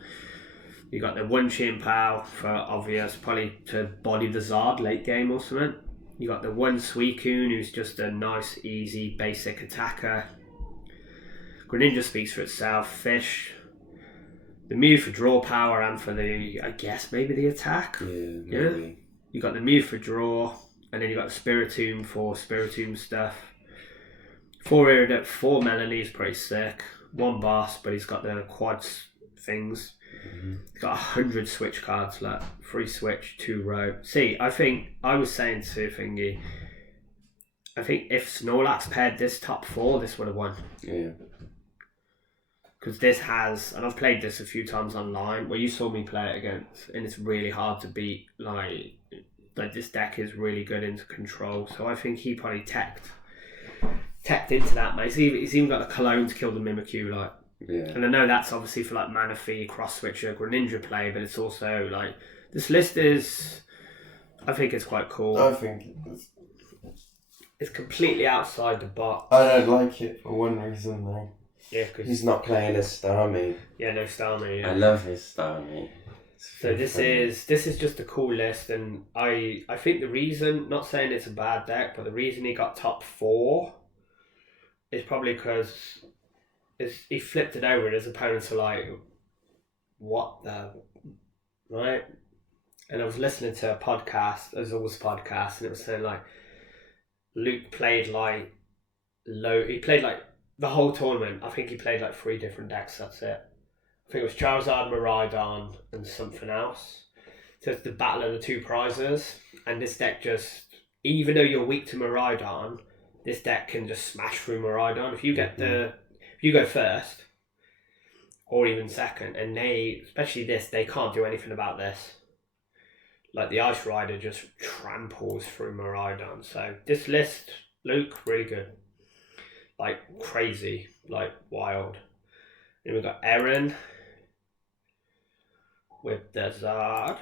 You got the one Chin Pao for obvious, probably to body the Zard late game or something. You got the one Suicune, who's just a nice, easy, basic attacker. Greninja speaks for itself. Fish. The Mew for draw power and for the, I guess, maybe the attack. Yeah. You got the Mew for draw, and then you got the Spiritomb for Spiritomb stuff. 4 Iridate, 4 Melanie is pretty sick. 1 boss, but he's got the quads things. He's got 100 switch cards left. 3 switch, 2 row. See, I think I was saying to Thingy, I think if Snorlax paired this top 4, this would have won. Yeah. Because this has, and I've played this a few times online, where you saw me play it against, and it's really hard to beat. Like this deck is really good into control, so I think he probably teched into that, mate. He's even got the Cologne to kill the Mimikyu, like. Yeah. And I know that's obviously for like Manaphy, Cross Switcher, Greninja play, but it's also like this list is, I think it's quite cool. I think it's completely outside the box. I don't like it for one reason though. Yeah, because he's not playing as Starmie. Yeah, no Starmie. Yeah. I love his Starmie. So this is just a cool list, and I think the reason, not saying it's a bad deck, but the reason he got top 4 is probably because he flipped it over and his opponents are like, what the, right? And I was listening to a podcast, as always podcast, and it was saying like Luke played like he played like the whole tournament. I think he played like 3 different decks, that's it. I think it was Charizard, Miraidon, and something else. So it's the battle of the 2 prizes, and this deck just, even though you're weak to Miraidon, this deck can just smash through Miraidon. If you go first, or even second, and especially this, they can't do anything about this. Like the Ice Rider just tramples through Miraidon. So this list, Luke, really good. Like crazy, like wild. Then we've got Eren with the Zard.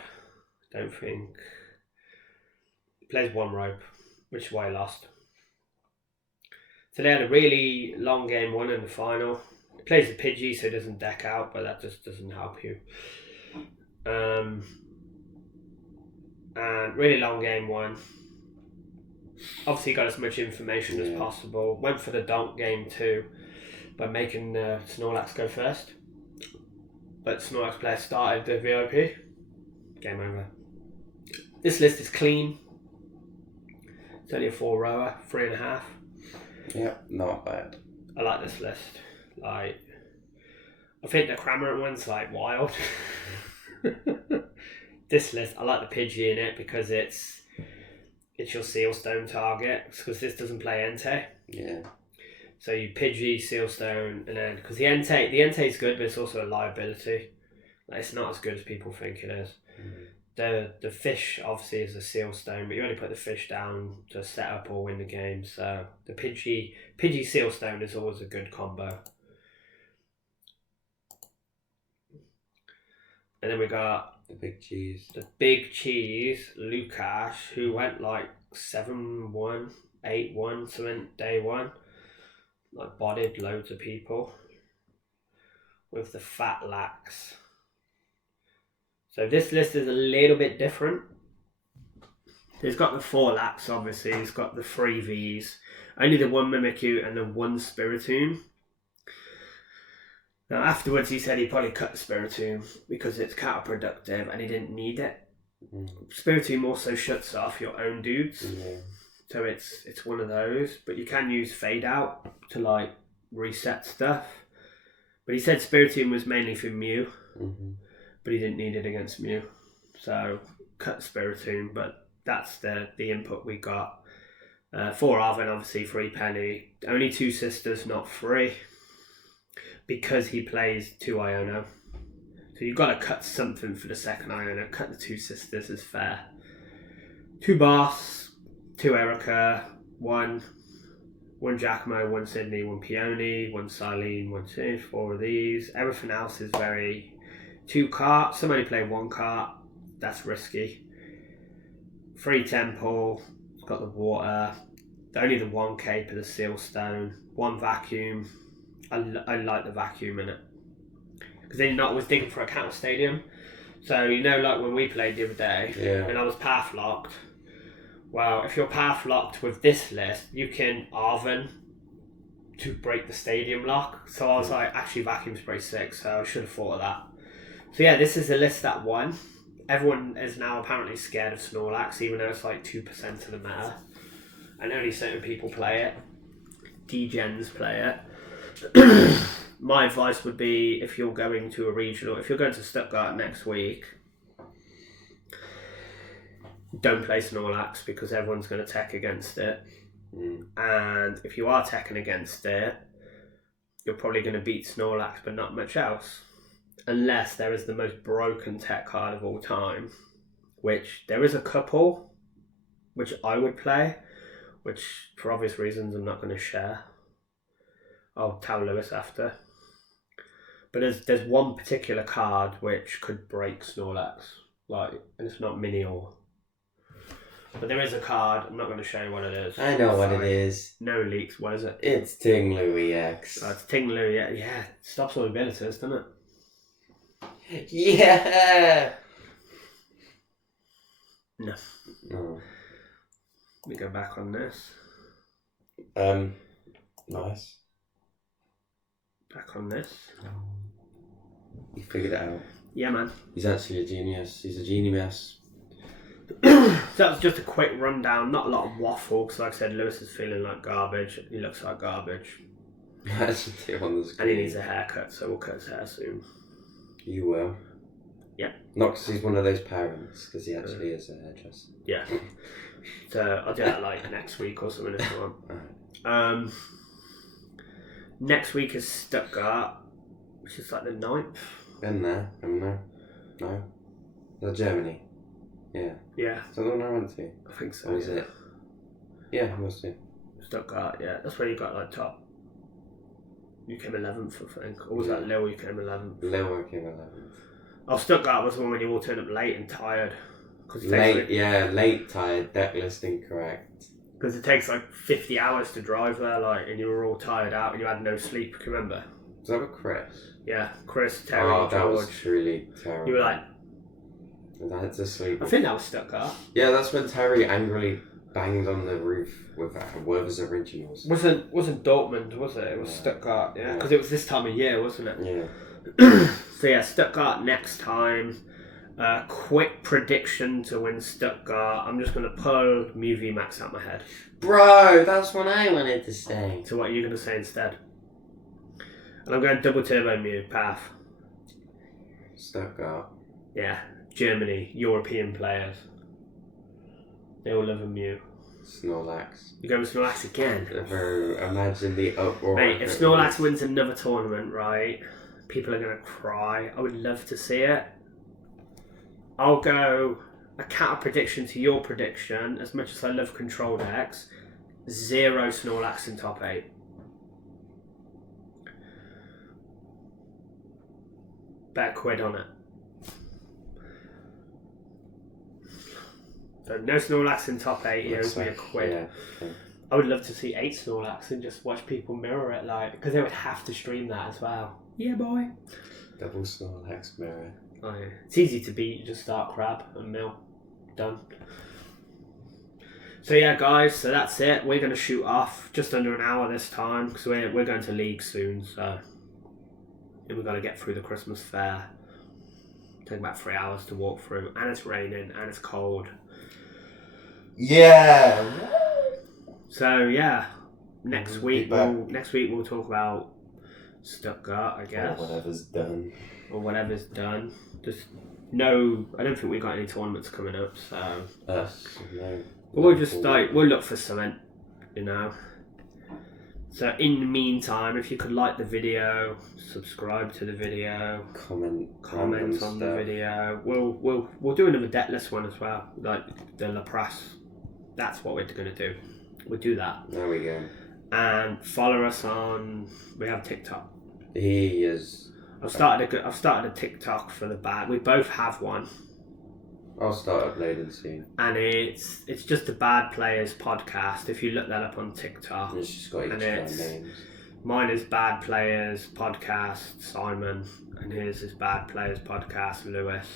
Don't think he plays 1 rope, which is why he lost. So they had a really long game 1 in the final. He plays the Pidgey, so he doesn't deck out, but that just doesn't help you. And really long game 1. obviously got as much information as possible. Went for the donk game too by making Snorlax go first. But Snorlax player started the VIP. Game over. This list is clean. It's only a 4-rower, 3.5. Yep, not bad. I like this list. Like, I think the Cramorant one's like wild. This list, I like the Pidgey in it because it's your Sealstone target, because this doesn't play Entei. Yeah. So you Pidgey, Sealstone, and then because the Entei is good, but it's also a liability. Like, it's not as good as people think it is. The fish obviously is a Sealstone, but you only put the fish down to set up or win the game. So the Pidgey Sealstone is always a good combo. And then we got the big cheese. The big cheese, Lukash, who went like 7-1, 8-1, something day one. Like bodied loads of people. With the fat lax. So this list is a little bit different. He's got the 4 lax, obviously. He's got the 3 Vs. Only the 1 Mimikyu and the 1 Spiritomb. Now afterwards he said he probably cut the Spiritomb because it's counterproductive and he didn't need it. Spiritomb also shuts off your own dudes. Yeah. So it's one of those. But you can use Fade Out to like reset stuff. But he said Spiritomb was mainly for Mew. But he didn't need it against Mew. So cut Spiritomb, but that's the input we got. 4 Arven, obviously 3 Penny. Only 2 Sisters, not 3. Because he plays 2 Iono. So you've got to cut something for the second Iono. Cut the 2 Sisters is fair. 2 Boss, 2 Erica, 1 Giacomo, 1 Sydney, 1 Peony, 1 Silene, 1 Tiff, 4 of these. Everything else is very... 2 cart, some only play 1 cart, that's risky. 3 Temple, it's got the water, only the 1 Cape of the Sealstone, 1 Vacuum. I like the Vacuum in it. Because then you're not always digging for a counter stadium. So, you know, like when we played the other day, when I was path locked, well, if you're path locked with this list, you can Arven to break the stadium lock. So I was like, actually Vacuum Spray 6, so I should have thought of that. So yeah, this is the list that won. Everyone is now apparently scared of Snorlax, even though it's like 2% of the meta. And only certain people play it. D-gens play it. My advice would be, if you're going to a regional, if you're going to Stuttgart next week, don't play Snorlax because everyone's going to tech against it. And if you are teching against it, you're probably going to beat Snorlax, but not much else. Unless there is the most broken tech card of all time, which there is a couple, which I would play, which for obvious reasons I'm not going to share. I'll tell Lewis after. But there's one particular card which could break Snorlax, like, and it's not mini or. But there is a card. I'm not going to show you what it is. I know what it is. No leaks. What is it? It's Tinglu EX. Oh, it's Tinglu. Yeah. Stops all abilities, doesn't it? Yeah. No. Oh. Let me go back on this. Nice. Back on this. He figured it out. Yeah, man. He's actually a genius. He's a genius. So that was just a quick rundown. Not a lot of waffle, because like I said, Lewis is feeling like garbage. He looks like garbage. Actually, on the screen. And he needs a haircut, so we'll cut his hair soon. You will. Yeah. Not because he's one of those parents, because he actually is a hairdresser. Yeah. So I'll do that like next week or something if you want. Next week is Stuttgart, which is like the 9th. Been there, haven't I? No? Is that Germany? Yeah. Yeah. Is that the one I went to? I think so. Or is it? Yeah, I must do. Stuttgart, yeah. That's where you got like top. You came 11th, I think. Or was that Lille you came 11th? Lille came 11th. Oh, Stuttgart was the one when you all turned up late and tired. Late tired, deck list incorrect. Because it takes like 50 hours to drive there, like, and you were all tired out and you had no sleep, can you remember? Was that with Chris? Yeah, Chris, Terry, George. That was really terrible. You were like... I had to sleep. I think that was Stuttgart. Yeah, that's when Terry angrily banged on the roof with Werther's Originals. Wasn't Dortmund, was it? It was Stuttgart, yeah. Because it was this time of year, wasn't it? Yeah. So yeah, Stuttgart next time. Quick prediction to win Stuttgart. I'm just going to pull Mew VMAX out my head. Bro, that's what I wanted to say. So what are you going to say instead? And I'm going double turbo Mew, path. Stuttgart. Yeah, Germany, European players. They all love a Mew. Snorlax. You go with Snorlax again? Bro, imagine the uproar. Mate, if Snorlax wins another tournament, right, people are going to cry. I would love to see it. I'll go a counter prediction to your prediction. As much as I love control decks, 0 Snorlax in top 8. Bet £1 on it. So no Snorlax in top 8. He owes me £1. Yeah, okay. I would love to see 8 Snorlax and just watch people mirror it, like, because they would have to stream that as well. Yeah, boy. Double Snorlax mirror. Oh, yeah. It's easy to beat. You just start crab and mill. Done. So yeah, guys. So that's it. We're going to shoot off just under an hour this time because we're going to league soon. So we've got to get through the Christmas fair. Take about 3 hours to walk through, and it's raining and it's cold. Yeah. So yeah, next week back. we'll talk about Stuttgart, I guess, Or whatever's done. Just no, I don't think we got any tournaments coming up, so No. we'll just we'll look for something, you know. So in the meantime, if you could like the video, subscribe to the video, comment on the video. We'll do another deckless one as well, like the Lapras. That's what we're gonna do. We'll do that. There we go. And follow us on. We have TikTok. He is. I've started a TikTok for the bad. We both have one, I'll start uploading soon. and it's just the Bad Playerz podcast. If you look that up on TikTok, It's just got each of our names. mine is Bad Playerz podcast Simon, and his is Bad Playerz podcast Lewis.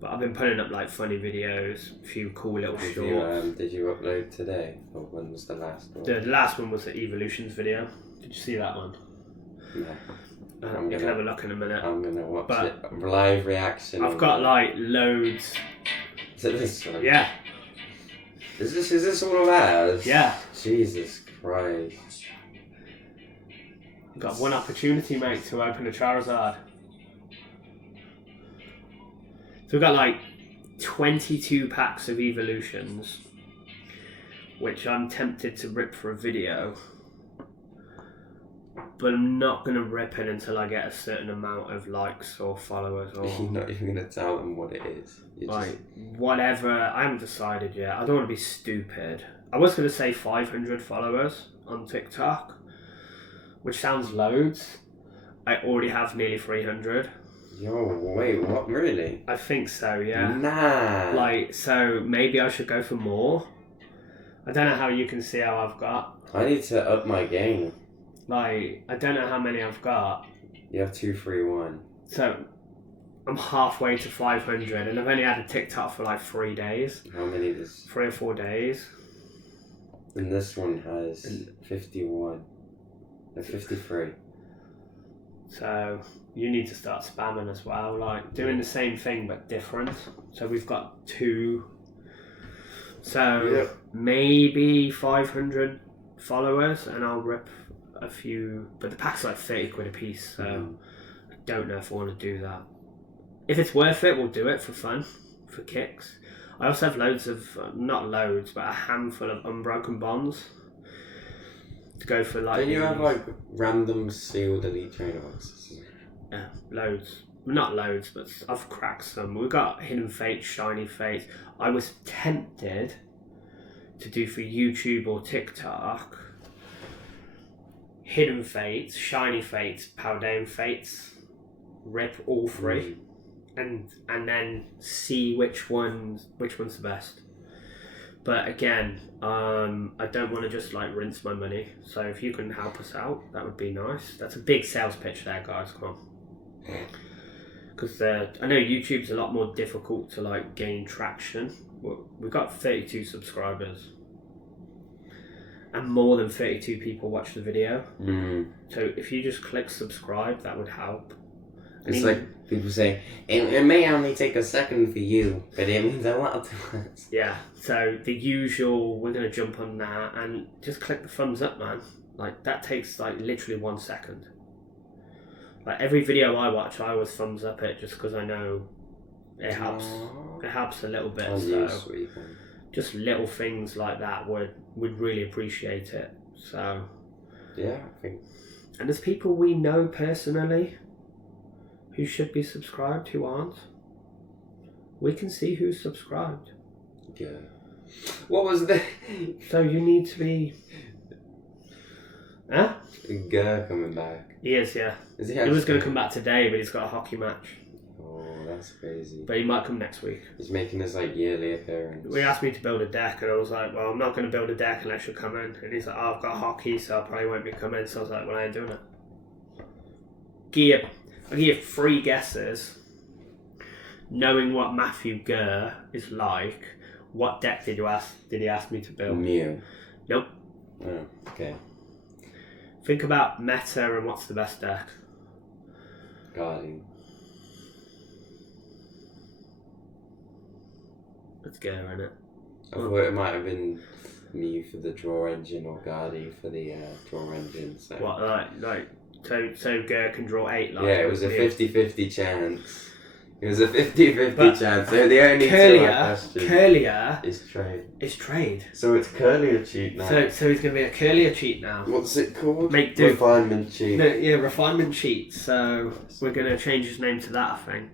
But I've been putting up like funny videos, a few cool little shorts. Did you upload today? Or when was the last one? The last one was the Evolutions video. Did you see that one? No. You can have a look in a minute. I'm gonna watch it. Live reaction. I've got like loads. Is it this one? Yeah. Is this all of ours? Yeah. Jesus Christ. You've got one opportunity, mate, to open a Charizard. So we've got like 22 packs of Evolutions, which I'm tempted to rip for a video. But I'm not going to rip it until I get a certain amount of likes or followers. Or You're not even going to tell them what it is. Like, whatever. I haven't decided yet. I don't want to be stupid. I was going to say 500 followers on TikTok, which sounds loads. I already have nearly 300. Yo, wait, what? Really? I think so, yeah. Nah. Like, so maybe I should go for more. I don't know how you can see how I've got. I need to up my game. Like, I don't know how many I've got. You have 2, 3, 1. So, I'm halfway to 500, and I've only had a TikTok for like 3 days. How many does... 3 or 4 days. And this one has 51. No, 53. So, you need to start spamming as well. Like, doing the same thing but different. So, we've got 2. So, maybe 500 followers, and I'll rip a few, but the pack's like 30 quid a piece, so I don't know if I want to do that. If it's worth it, we'll do it for fun, for kicks. I also have loads of, not loads, but a handful of unbroken bonds to go for like... Don't you have like random sealed elite trainer boxes? Yeah, loads. Not loads, but I've cracked some. We've got hidden fates, shiny fates. I was tempted to do for YouTube or TikTok hidden fates, shiny fates, paldean fates, rip all 3, and then see which one's the best. But again, I don't want to just like rinse my money. So if you can help us out, that would be nice. That's a big sales pitch there, guys. Come on. Because I know YouTube's a lot more difficult to like gain traction we've got 32 subscribers. And more than 32 people watch the video. So if you just click subscribe, that would help. It's like people say, it may only take a second for you, but it means a lot to us. Yeah, so the usual, we're going to jump on that and just click the thumbs up, man. Like, that takes like literally 1 second. Like, every video I watch, I always thumbs up it just because I know it helps. It helps a little bit. So sweet. just little things like that would really appreciate it. So yeah, I think. And there's people we know personally who should be subscribed who aren't. We can see who's subscribed. Yeah. What was the? So you need to be. Huh? Gurr coming back. He is, yeah. Is he? He was going to come back today, but he's got a hockey match. Oh, that's crazy. But he might come next week. He's making his like yearly appearance. He asked me to build a deck, and I was like, well, I'm not going to build a deck unless you come in. And he's like, oh, I've got hockey, so I probably won't be coming. So I was like, well, I ain't doing it. I'll give you 3 guesses. Knowing what Matthew Gurr is like, what deck did he ask me to build? Mew. Nope. Oh, okay. Think about meta and what's the best deck. Guardian. Let's go, innit? I thought it might have been Mew for the draw engine or Guardi for the draw engine. So. What, so Gurr can draw 8 like. Yeah, it was a 50-50 chance. It was a 50-50 chance. So the only Curlier is trade. Is trade. So it's Curlier cheat now. So he's going to be a Curlier cheat now. What's it called? Make do. Refinement cheat. No, yeah, refinement cheat. So we're going to change his name to that, I think.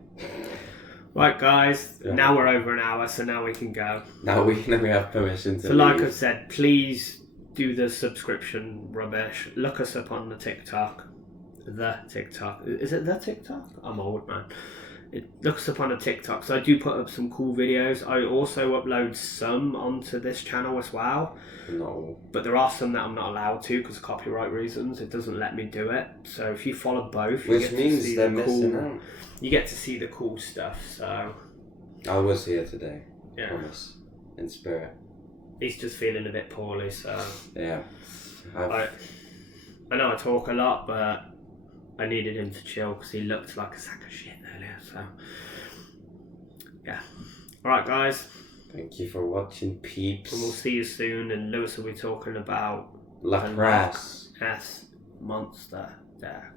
Right, guys. Yeah. Now we're over an hour, so now we can go. Now we have permission to. So, like I said, please do the subscription rubbish. Look us up on the TikTok. The TikTok. Is it the TikTok? I'm old, man. Look us up on a TikTok. So I do put up some cool videos. I also upload some onto this channel as well. No. But there are some that I'm not allowed to because of copyright reasons. It doesn't let me do it. So if you follow both, which means they're missing out. You get to see the cool stuff. So I was here today. Yeah. Promise. In spirit. He's just feeling a bit poorly. So yeah. I know I talk a lot, but I needed him to chill because he looked like a sack of shit earlier. So, yeah. Alright, guys. Thank you for watching, peeps. And we'll see you soon. And Lewis will be talking about Lacrosse monster deck.